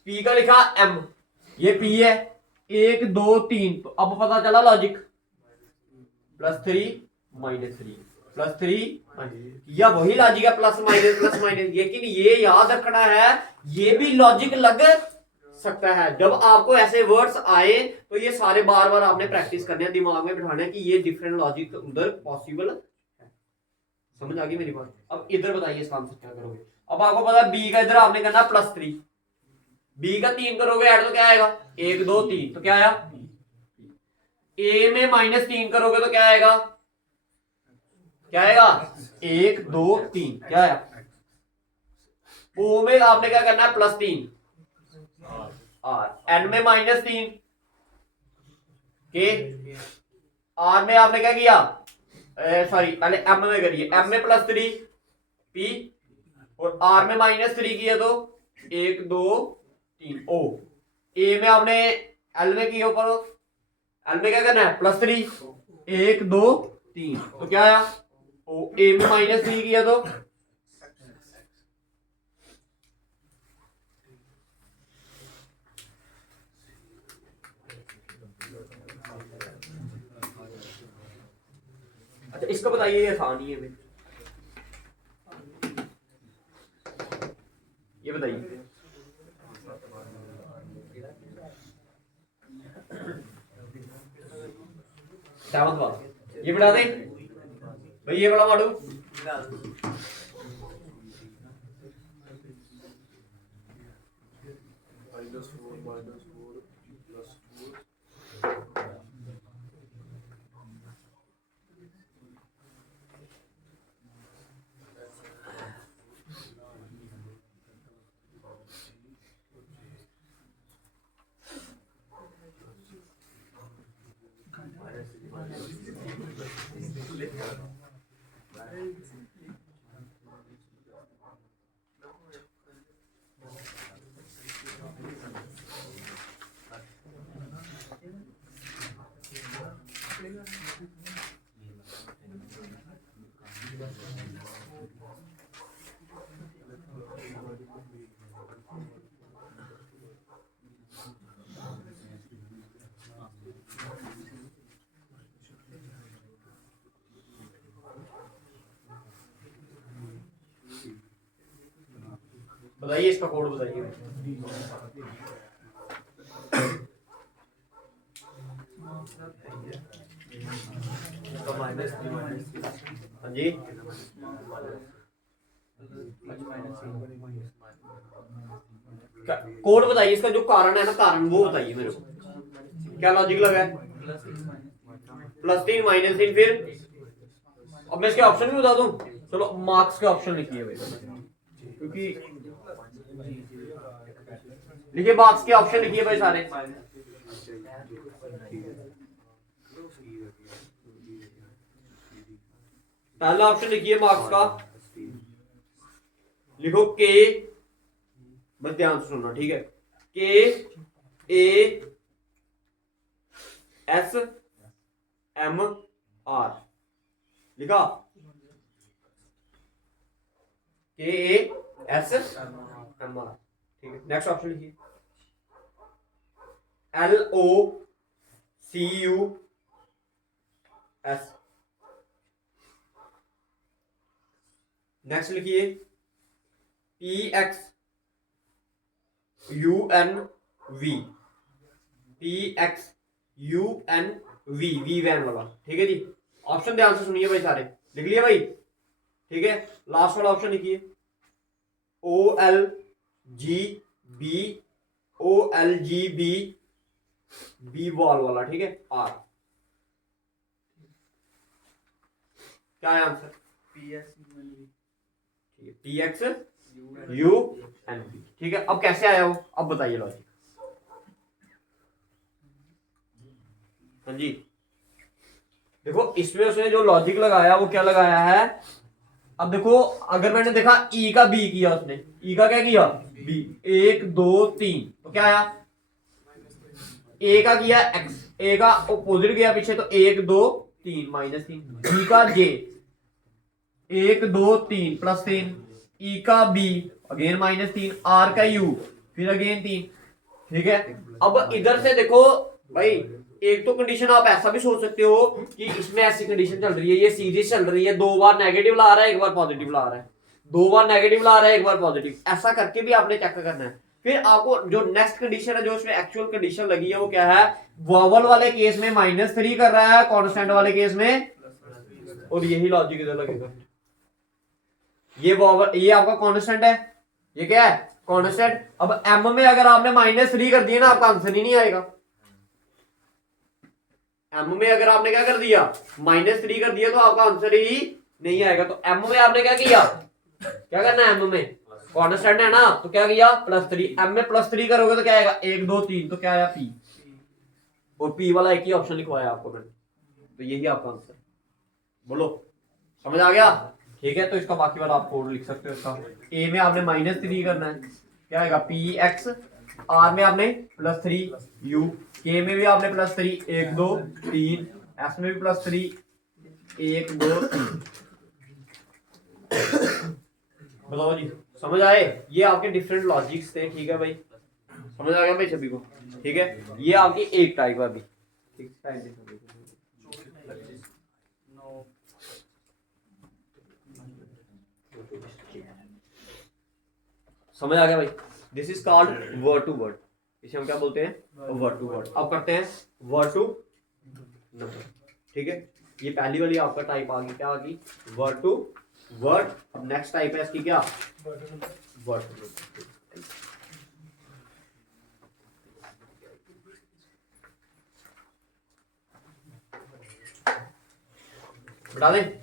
p का लिखा m, ये p है 1 2 3, तो अब पता चला लॉजिक +3 -3 या वही लॉजिक है प्लस माइनस, लेकिन ये याद रखना है ये भी लॉजिक लग सकता है। जब आपको ऐसे वर्ड्स आए तो ये सारे बार बार आपने प्रैक्टिस करने हैं, दिमाग में बिठाना है कि ये डिफरेंट लॉजिक उधर पॉसिबल है। समझ आ गई मेरी बात। अब इधर बताइए इसका आंसर क्या करोगे। अब आपको पता है बी का इधर आपने करना +3, बी का 3 करोगे ऐड तो क्या आएगा 1 2 3, तो क्या आया। ए में -3 करोगे तो क्या आएगा, क्या आएगा 1 2 3, क्या आया। ओ में आपने क्या करना है +3, आर एन में -3 के, आर में आपने क्या किया सॉरी पहले एम में करिए, एम में +3 पी और आर में -3 किया तो 1 2 3 ओ। ए में आपने एल में किया ऊपर, एल में क्या करना है +3 1 2 3, तो क्या आया ओ। ए में -3 किया तो अच्छा इसका बताइए, ये आसान ही है भाई, ये बताइए। सेवंथ वाला ये बढ़ा दे भाई, ये बड़ा माडू बताइए, इसका कोड बताइए। हाँ जी, कोड बताइए इसका, जो कारण है ना, कारण वो बताइए मेरे को, क्या लॉजिक लगा है? +3 -3 फिर अब मैं इसके ऑप्शन भी बता दूं, चलो मार्क्स के ऑप्शन लिखिए भाई, क्योंकि लिखिए मार्क्स के ऑप्शन लिखिए भाई सारे। पहला ऑप्शन लिखिए मार्क्स का, लिखो के, बस ध्यान से सुनना ठीक है, KASMR लिखा, KASMR ठीक है। नेक्स्ट ऑप्शन लिखिए LOCUS, नेक्स्ट लिखिए PXUNV वी वैन वाला, ठीक है जी। ऑप्शन ध्यान से सुनिए भाई सारे, लिख लिए भाई, ठीक है। लास्ट वाला ऑप्शन लिखिए OLGB बी बॉल वाला, ठीक है, R। क्या है आंसर? PXUNV, ठीक है। अब कैसे आया वो, अब बताइए लॉजिक। हाँ जी, देखो इसमें उसने जो लॉजिक लगाया वो क्या लगाया है, अब देखो अगर मैंने देखा ई का बी किया, उसने ई का क्या किया, बी, 1 2 3, तो क्या आया, ए का किया एक्स, ए का ऑपोजिट गया पीछे, तो 1 2 3 -3, बी का जे 1 2 3 +3, ई का बी अगेन -3, आर का यू फिर अगेन 3, ठीक है। अब इधर से देखो भाई, एक तो कंडीशन आप ऐसा भी सोच सकते हो कि इसमें ऐसी कंडीशन चल रही है, ये सीरीज चल रही है, 2 बार नेगेटिव ला रहा है, 1 बार पॉजिटिव ला रहा है, 2 बार नेगेटिव ला रहा है, 1 बार पॉजिटिव, ऐसा करके भी आपने चेक करना है। फिर आपको जो नेक्स्ट कंडीशन है, जो इसमें एक्चुअल कंडीशन लगी है, वो क्या है, वॉवल वाले केस में -3 कर रहा है, कांस्टेंट वाले केस में, और यही लॉजिक इधर लगेगा। ये वॉवल, ये आपका कांस्टेंट है, ये क्या है, कांस्टेंट। अब m में अगर आपने -3 कर दिया ना, आपका आंसर ही नहीं आएगा। m में अगर आपने क्या कर दिया, -3 कर दिया, तो आपका आंसर ही नहीं आएगा। तो m में आपने क्या किया, क्या करना है, m में कांस्टेंट है ना, तो क्या किया, +3, m में +3 करोगे तो क्या आएगा, 1 2 3, तो क्या आया, p, और p वाला एक ही ऑप्शन लिखवाया आपको मैंने, तो यही आपका आंसर। बोलो समझ आ गया, ठीक है। तो इसका बाकी वाला आप कोड लिख सकते हो। इसका a में आपने -3 करना है, क्या आएगा, PX, R में आपने +3, U, K में भी आपने +3, 1 2 3, S में भी +3, 1 2 3। बताओ जी, समझ आए? ये आपके डिफरेंट लॉजिक्स थे, ठीक है भाई, समझ आ गया भाई सभी को, ठीक है। ये आपकी एक टाइप है अभी, ठीक है। समझ आ गया भाई? This is called word to word, इसे हम क्या बोलते हैं? Word to word. अब करते हैं वर्ड टू नंबर, ठीक है? ये पहली वाली आपका टाइप आ गई, क्या आ गई? Word to word. अब नेक्स्ट टाइप है इसकी क्या? Word to number. बता दें?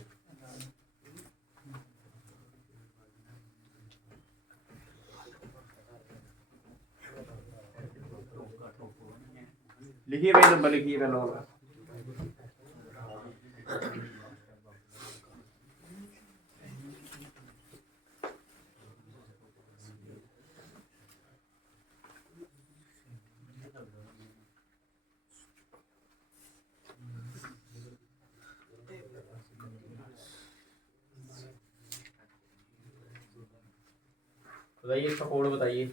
लिखिए भाई, नंबर लिखिए पहले वाला। बताइए इसका कोड बताइए।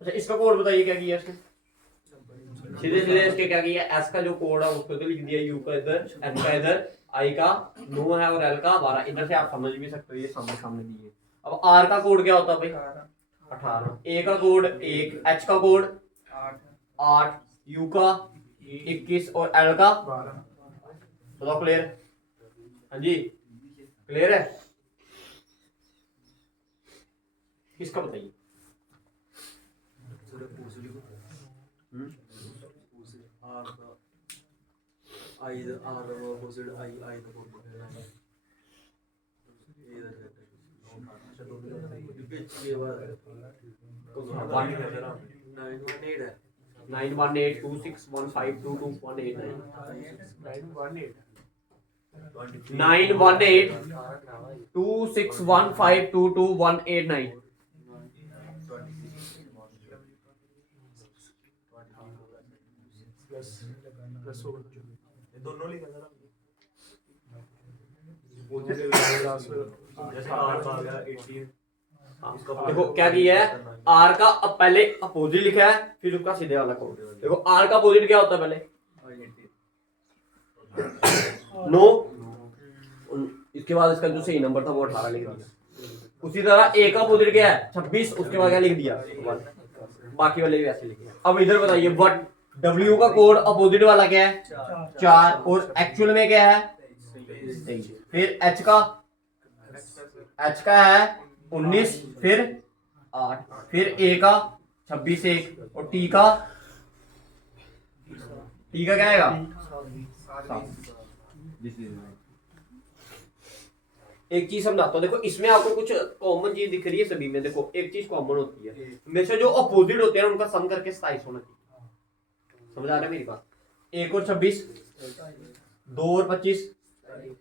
अच्छा, इसका कोड बताइए क्या किया इसने? सीधे सीधे इसके क्या किया? एस का जो कोड है उसको तो लिख दिया, यू का इधर, एन का इधर, आई का नो है और एल का 12। इधर से आप समझ भी सकते हो, ये सामने सामने दिए। अब आर का कोड क्या होता है भाई? 18। ए का कोड 1, एच का कोड 8, यू का 21 और एल का 12। बताओ क्लियर? हाँ जी क्लियर है? किसका बताइए? नाइन 1 8 2 6 1 5 2 2 1 8 9 1 8 2 6 1 5 2 2 1 8 9। दोनों लिखा था देखो क्या किया है? आर का अब पहले अपोजिट लिखा है, फिर उसका सीधे वाला कोड। देखो आर का अपोजिट क्या होता है? पहले नो, इसके बाद इसका जो सही नंबर था वो 18 लिख दिया। उसी तरह ए का अपोजिट क्या है? 26, उसके बाद क्या लिख दिया? 1। बाकी वाले भी ऐसे लिखे। अब इधर बताइए व्हाट डब्ल्यू का कोड अपोजिट वाला क्या है? 4 और एक्चुअल में क्या है? 23। फिर एच का है 19, फिर 8, फिर ए का 26 1 और टी का क्या आएगा? 7। एक चीज समझाता हूँ, देखो इसमें आपको कुछ कॉमन चीज दिख रही है सभी में। देखो एक चीज कॉमन होती है, हमेशा जो अपोजिट होते हैं उनका सम करके 27 होना चाहिए। समझ आ रहा है मेरी बात? 1 और 26, 2 और 25,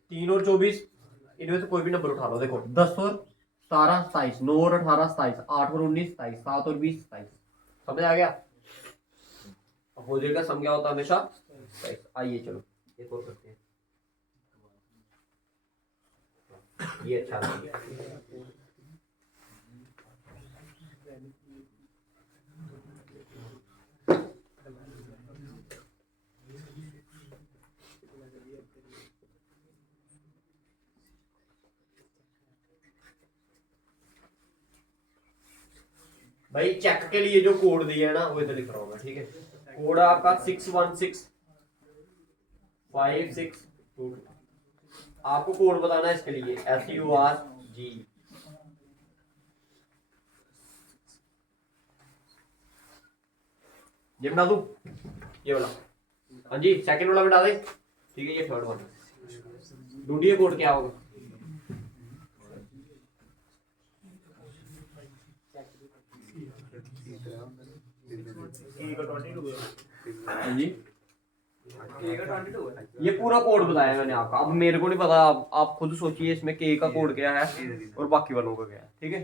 3 और 24, इनमें से कोई भी नंबर उठा लो। देखो 10 और 17 27, 9 और 18 27, 8 और 19 27, 7 और 20 27। समझ आ गया? अपोजिट का सम क्या होता है? हमेशा 27। आइए चलो एक और करते हैं, ये अच्छा है। भाई चेक के लिए जो कोड दिया है ना वो इधर लिख रहा हूँ मैं, ठीक है? कोड आपका 616562। आपको कोड बताना है इसके लिए, SURG। ये बना दूं, ये वाला। हाँ जी, सेकंड वाला बता दे। ठीक है, ये थर्ड वन। ढूंढिए कोड क्या होगा। हाँ जी, ये पूरा कोड बताया मैंने आपका। अब मेरे को नहीं पता, आप खुद सोचिए इसमें के का कोड क्या है और बाकी वालों का क्या है। ठीक है,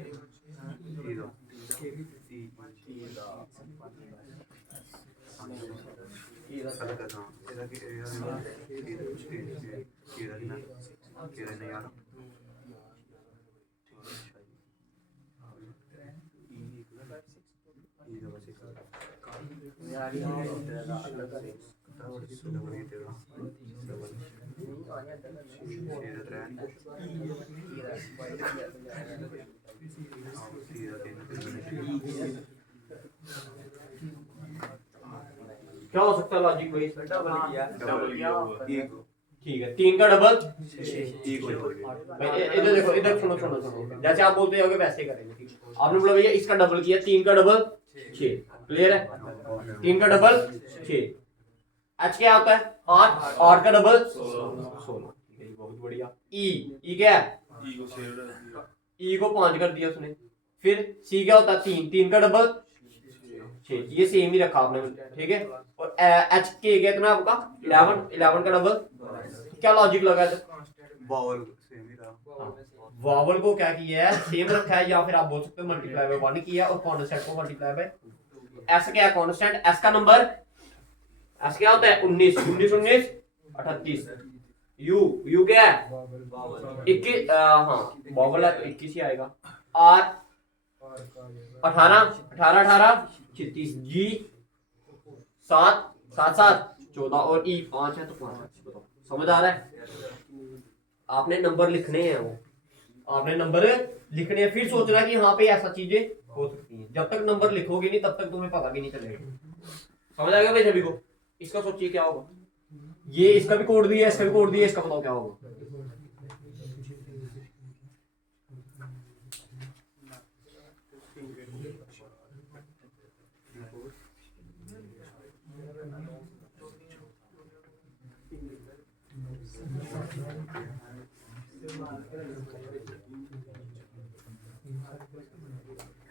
यार ये अलग है क्या हो सकता है लॉजिक भाई इसमें? डबल किया ठीक है, 3 का डबल 6। भाई इधर देखो, इधर सुनो सुनो सुनो, जैसे आप बोलते जाओगे वैसे ही करेंगे। ठीक है, आपने बोला भैया इसका डबल किया, 3 का डबल 6। क्लियर है? 3 का डबल 6। एच क्या होता है? 8। 8 का डबल 16। बहुत बढ़िया। ई क्या है? ई को 5 कर दिया उसने। फिर सी क्या होता है? 3। 3 का डबल 6। ये सेम ही रखा आपने। ठीक है, और एच के कितना आपका? 11। 11 का डबल। क्या लॉजिक लगा है? वावल सेम ही रहा। वावल को क्या किया है? सेम रखा है, या फिर आप बोल सकते हो मल्टीप्लाई बाय 1 किया और कांस्टेंट को मल्टीप्लाई बाय। एस क्या है? कांस्टेंट। एस का नंबर, एस क्या होता है? 19। 19 19 38। यू क्या है? 21। हाँ, वावल है तो 21 ही आएगा। आर 18 18 18 36। जी 7 7 7 14 और ई 5 है तो 5। समझ आ रहा है? आपने नंबर लिखने हैं, वो आपने नंबर लिखने हैं, फिर सोचना कि हाँ पे ऐसा चीजें हो सकती हैं। जब तक नंबर लिखोगे नहीं तब तक तुम्हें पता भी नहीं चलेगा। समझ आ गया भाई सभी को? इसका सोचिए क्या होगा। ये इसका भी कोड दिया है, इसका भी कोड दिया है, इसका बताओ क्या होगा।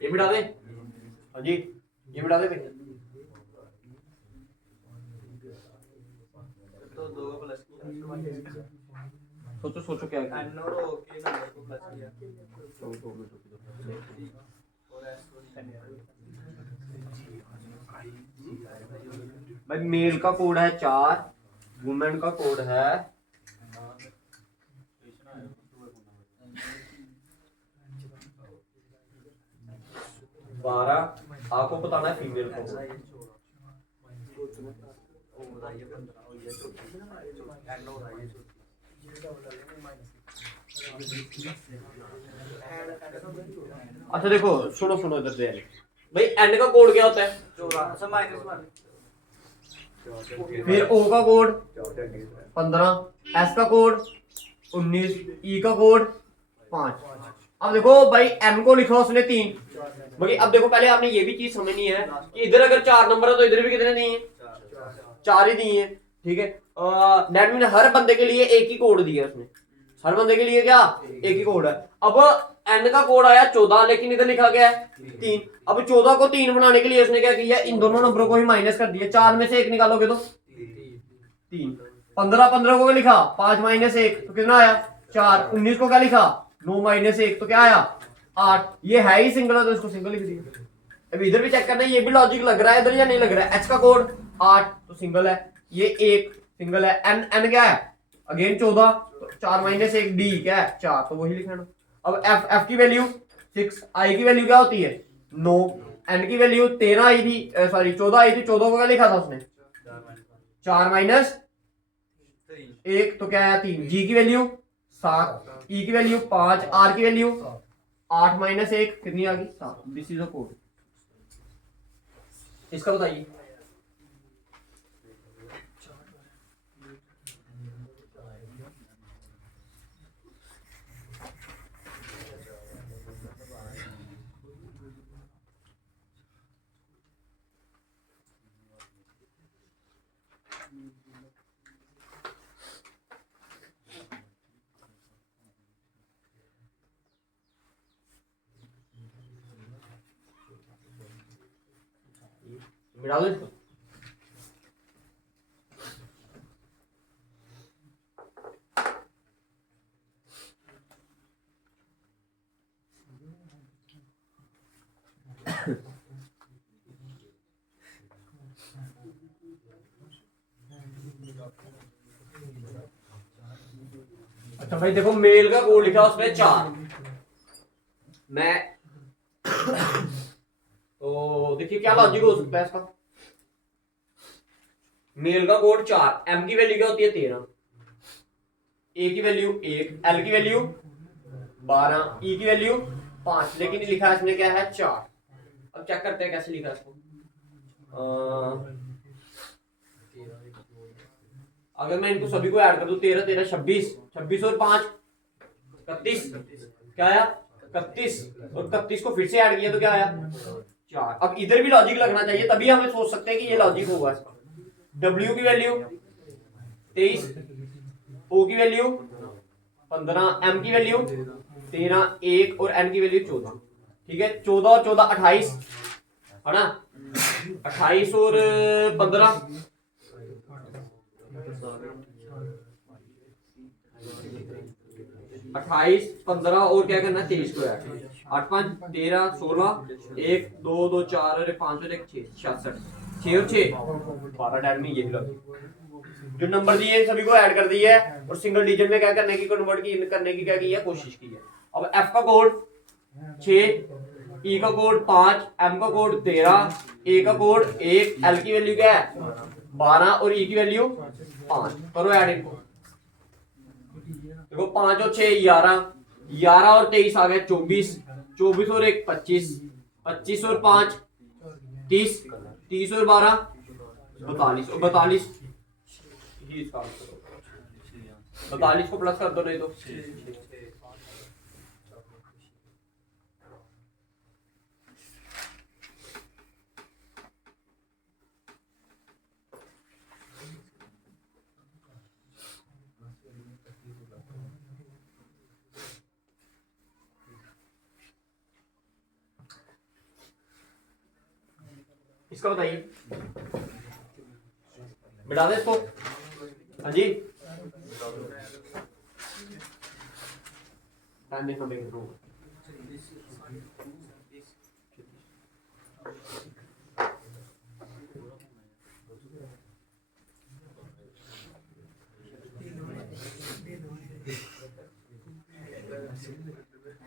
ये मिटा दे। हाँ जी, ये मिटा दे भाई। तो 2 प्लस किया, सोचो सोचो क्या है। एन और ओ के नंबर को प्लस किया और एस को भाई मेल का कोड है 4, वुमेन का कोड है 12। आपको बताना है फीमेल को। अच्छा देखो, सुनो सुनो इधर से भाई, एन का कोड क्या होता है? 14 माइनस 1। फिर ओ का कोड 15, एस का कोड 19, ई का कोड 5। अब देखो भाई, एम को लिखा उसने 3। भाई अब देखो, पहले आपने ये भी चीज समझनी है कि इधर अगर 4 नंबर है तो इधर भी कितने दिए? 4 ही दिए। ठीक है, दैट मीन हर बंदे के लिए एक ही कोड दिया उसने। हर बंदे के लिए क्या? एक ही कोड है। अब एन का कोड आया 14, लेकिन इधर लिखा गया है 3। अब 14 को 3 बनाने के लिए उसने क्या किया? इन दोनों नंबरों को ही माइनस कर दिया। 4 में से 1 निकालोगे तो 3। 15 15 को क्या लिखा? 5 माइनस 1 तो कितना आया? 4। 19 को क्या लिखा? 9 माइनस 1 तो क्या आया? 8। ये है ही सिंगल है तो इसको सिंगल लिख दिया। अब इधर भी चेक करना है, ये भी लॉजिक लग रहा है इधर या नहीं लग रहा है। एच का कोड 8 तो सिंगल है, ये 1 सिंगल है। एन एन क्या है? अगेन 14 तो 4 माइनस 1 डी क्या है? 4 तो वही लिखना। अब एफ एफ की वैल्यू 6, आई की वैल्यू क्या होती है? 9, एन की वैल्यू 13 आई थी, सॉरी 14 आई थी। 14 को क्या लिखा था उसने? 4 माइनस 1 तो क्या है? 3। जी की वैल्यू 7, ई की वैल्यू 5, आर की वैल्यू 8 माइनस 1 कितनी आ गई? 7। This is a code. इसका बताइए। मिटा दो इसको। अच्छा भाई देखो मेल का कोड लिखा उसमें 4। मैं तो देखिए क्या लॉजिक हो सकता है इसका। मेल का कोड 4, एम की वैल्यू क्या होती है 13, ए की वैल्यू 1, एल की वैल्यू 12, ई की वैल्यू 5, लेकिन लिखा है इसने क्या है 4। अब चेक करते हैं कैसे लिखा है इसको। अगर मैं इनको सभी को ऐड कर दूं 13 13 26, 26 और 5 31, क्या आया 31, और 31 को फिर से ऐड किया तो क्या आया 4। अब इधर भी लॉजिक लगना चाहिए, तभी हमें सोच सकते हैं कि ये लॉजिक होगा इसका। W की वैल्यू 23, O की वैल्यू 15, M की वैल्यू 13, 1 और N की वैल्यू 14। ठीक है, 14 और 14 28 है ना, 28 और 15 28 15 और क्या करना है 23 को ऐड, 8 5 13 16, 1 2 2 4 और 5 और 1 6 66, 6 और 6 12 डैड में ये भी लग जो नंबर दिए सभी को ऐड कर दिया है और सिंगल डिजिट में क्या करने की कन्वर्ट की करने की क्या की है कोशिश की है। अब एफ का कोड 6, ई का कोड 5, एम का कोड 13, ए का कोड 1, एल की वैल्यू क्या है 12 और ई की वैल्यू 5। करो ऐड इनको। देखो 5 और 6 11, 11 और 23 आ गए 24, 24 और 1 25, 25 और 5 30, 30 और 12 42 और 42 ही इसका आंसर होगा। 42 को प्लस कर दो नहीं तो इसका बताइए, मिटा दे इसको। हाँ जी टाइम देखना देखो।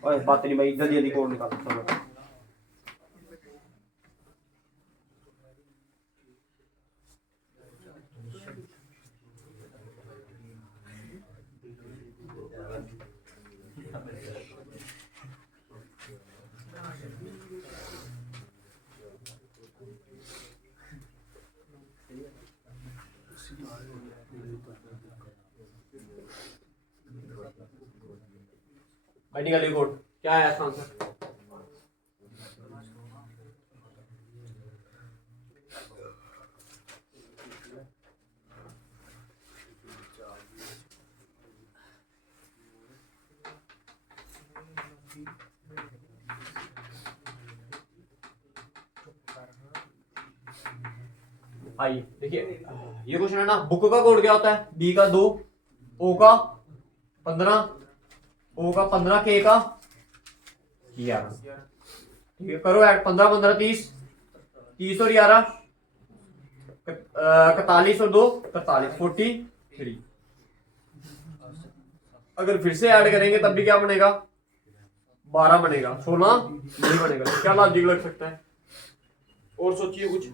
ओए बात नहीं भाई, जल्दी जल्दी कोड निकाल सकता हूँ। भाई निकालिए कोड, क्या है इसका आंसर। आइए देखिए ये क्वेश्चन है ना, बुक का कोड क्या होता है बी का 2, ओ का 15, ओ का 15, के का 11। ठीक है, करो ऐड 15 15 30, 30 और 11 41 और 2 43 43। अगर फिर से ऐड करेंगे तब भी क्या बनेगा 12 बनेगा, 16 नहीं बनेगा। तो क्या लॉजिक लग सकता है और सोचिए कुछ।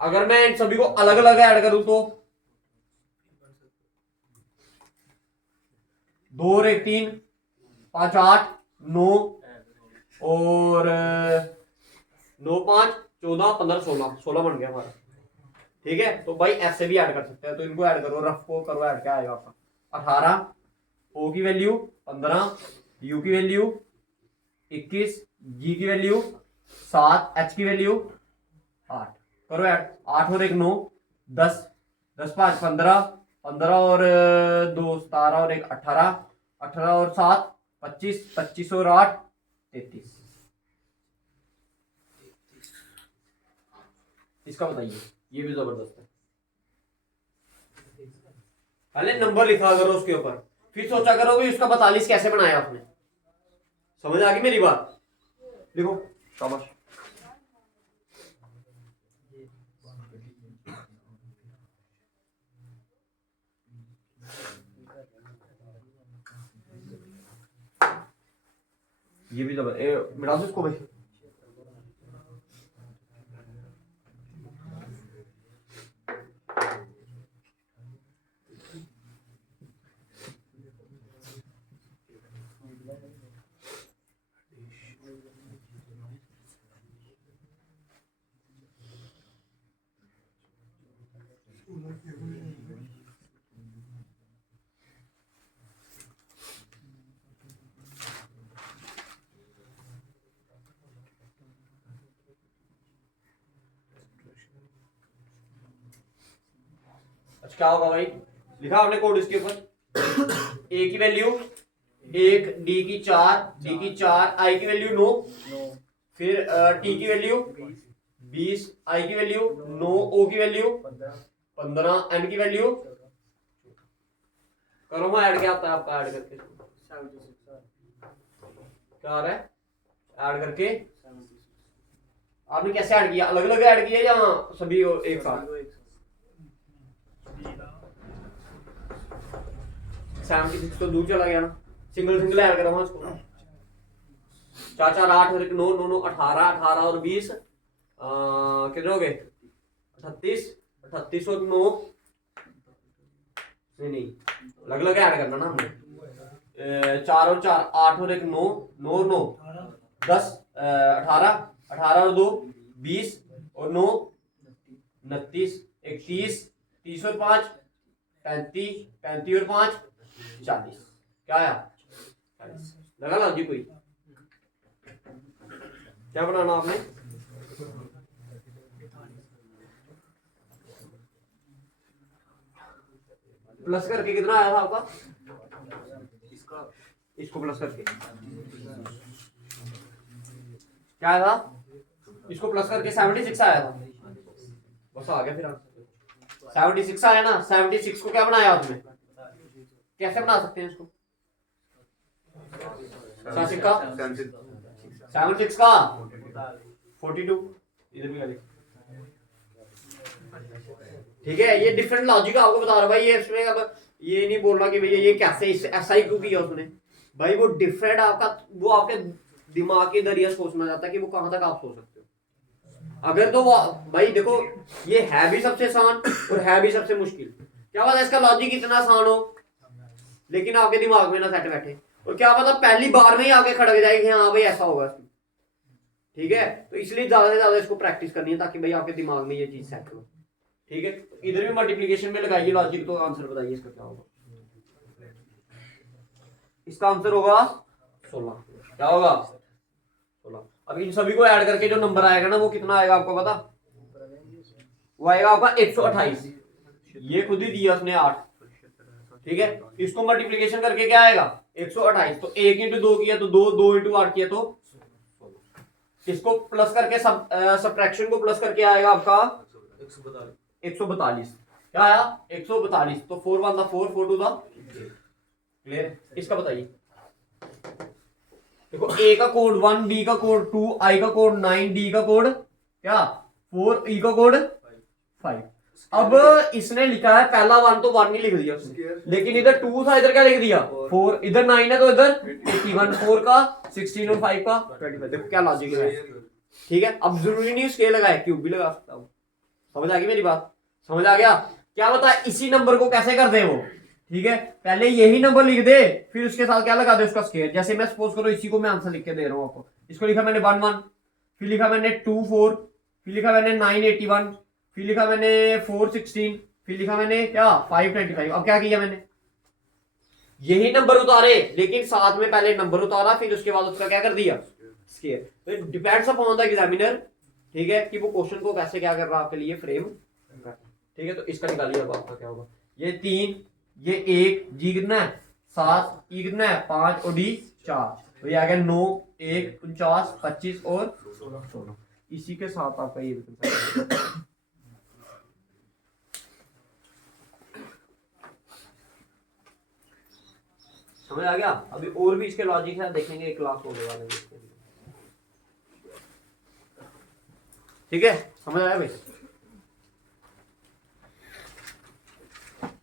अगर मैं इन सभी को अलग अलग ऐड करूं तो 2 और 1 3, 5 8 9 और 9 5 14 15 16 बन गया हमारा। ठीक है, तो भाई ऐसे भी ऐड कर सकते हैं, तो इनको ऐड करो, रफ को करो ऐड, क्या आएगा आपका 18, ओ की वैल्यू 15, यू की वैल्यू 21, जी की वैल्यू 7, एच की वैल्यू 8। करो ऐड 8 और 1 9 10, 10 5 15, 15 और 2 17 और 1 18, 18 और 7 25, 25 और 8 33। इसका बताइए, ये भी जबरदस्त है। पहले नंबर लिखा करो उसके ऊपर, फिर सोचा करो भी उसका 42 कैसे बनाया आपने। समझ आ गई मेरी बात? देखो शाबाश। ये भी जबरदस्त, मिटा दो इसको भाई। अच्छा क्या होगा भाई, लिखा आपने कोड इसके ऊपर। ए की वैल्यू 1, डी की 4, आई की वैल्यू 9, फिर टी की वैल्यू 20, आई की वैल्यू 9, ओ की वैल्यू 15, एन की वैल्यू करो। मैं ऐड क्या आता है आपका, ऐड करके क्या आ रहा है, ऐड करके आपने कैसे ऐड किया, अलग अलग ऐड किया या सभी एक साथ? 76 तो दूर चला गया ना, सिंगल सिंगल ऐड करा उसको। 4 4 8 और 9 9 9 18 18 और 20 कितने हो गए? 38 38 और 9 नहीं अलग अलग ऐड करना ना हमने। 4 और 4 8 और 1 9 9 9 10 18 18 और 2 20 और 9 29 31 30 और 5 35 35 और 5 40। क्या आया? 40। लगा लो जी कोई क्या बनाना आपने? प्लस करके कितना आया था आपका? इसको प्लस करके क्या आया था? इसको प्लस करके 76 आया था। बस आ गया फिर आंसर। 76 आया ना। 76 को क्या बनाया आपने? कैसे बना सकते हैं इसको? 76 का 76 का 42 इधर भी गाली। ठीक है, ये डिफरेंट लॉजिक आपको बता रहा भाई। ये इसमें अब ये नहीं बोल रहा कि भैया ये कैसे ऐसा ही क्यों किया उसने। भाई वो डिफरेंट आपका, वो आपके दिमाग के दरिया सोचना चाहता है कि वो कहां तक आप सोच सकते हो। अगर तो भाई देखो, ये है भी सबसे आसान और है भी सबसे मुश्किल। क्या पता इसका लॉजिक इतना आसान हो लेकिन आपके दिमाग में ना सेट बैठे, और क्या पता पहली बार में ही आके खड़क जाए कि हाँ भाई ऐसा होगा। ठीक है, तो इसलिए ज्यादा से ज्यादा इसको प्रैक्टिस करनी है ताकि भाई आपके दिमाग में ये चीज सेट हो। ठीक है, तो इधर भी मल्टीप्लिकेशन में लगाइए लॉजिक, तो आंसर बताइए इसका क्या होगा। इसका आंसर होगा 16। क्या होगा? 16। अब इन सभी को ऐड करके जो नंबर आएगा ना वो कितना आएगा आपको पता? वो आएगा आपका 128। ये खुद ही दिया उसने 8। ठीक है, इसको मल्टीप्लिकेशन करके क्या आएगा? 128। तो 1 इंटू 2 किया तो 2, 2 इंटू 8 किया तो 16। इसको प्लस करके सब्ट्रैक्शन को प्लस करके आएगा आपका 142। क्या आया? 142। तो 4 1 द 4 4 2 द क्लियर। इसका बताइए। देखो ए का कोड 1, बी का कोड 2, आई का कोड 9, डी का कोड क्या 4, ई का कोड 5। अब इसने लिखा है पहला 1 तो 1 नहीं लिख दिया उसने, लेकिन इधर 2 था, इधर क्या लिख दिया 4, इधर 9 है तो इधर 81, 4 का 16 और 5 का 25। देखो क्या लॉजिक है। ठीक है, अब जरूरी नहीं स्केल लगाए, क्यूब भी लगा सकता हूं। समझ आ गई मेरी बात? समझ आ गया? क्या बता इसी नंबर को कैसे कर दे वो। ठीक है, पहले यही नंबर लिख दे, फिर उसके साथ क्या लगा दे उसका स्केल। जैसे मैं सपोज करो इसी को मैं आंसर लिख के दे रहा हूं आपको। इसको लिखा मैंने 1 1, फिर लिखा मैंने 2 4, फिर लिखा मैंने 9 81, फिर लिखा मैंने 4 16, फिर लिखा मैंने क्या 5 25। अब क्या किया मैंने? यही नंबर उतारे, लेकिन साथ में पहले नंबर उतारा, फिर उसके बाद उसका क्या कर दिया स्केल। तो डिपेंड्स अपॉन द एग्जामिनर। ठीक है, कि वो क्वेश्चन को कैसे क्या कर रहा है आपके लिए फ्रेम। ठीक है, तो इसका निकालिए अब आपका क्या होगा। ये 3, ये 1, जी कितना है 7, ई कितना है 5 और डी 4। तो ये आ गया 9 1 49 25 और 16। इसी के साथ आपका ये समझ आ गया। अभी और भी इसके लॉजिक है, देखेंगे, एक क्लास होने वाले हैं इसके लिए। ठीक है, समझ आया भाई।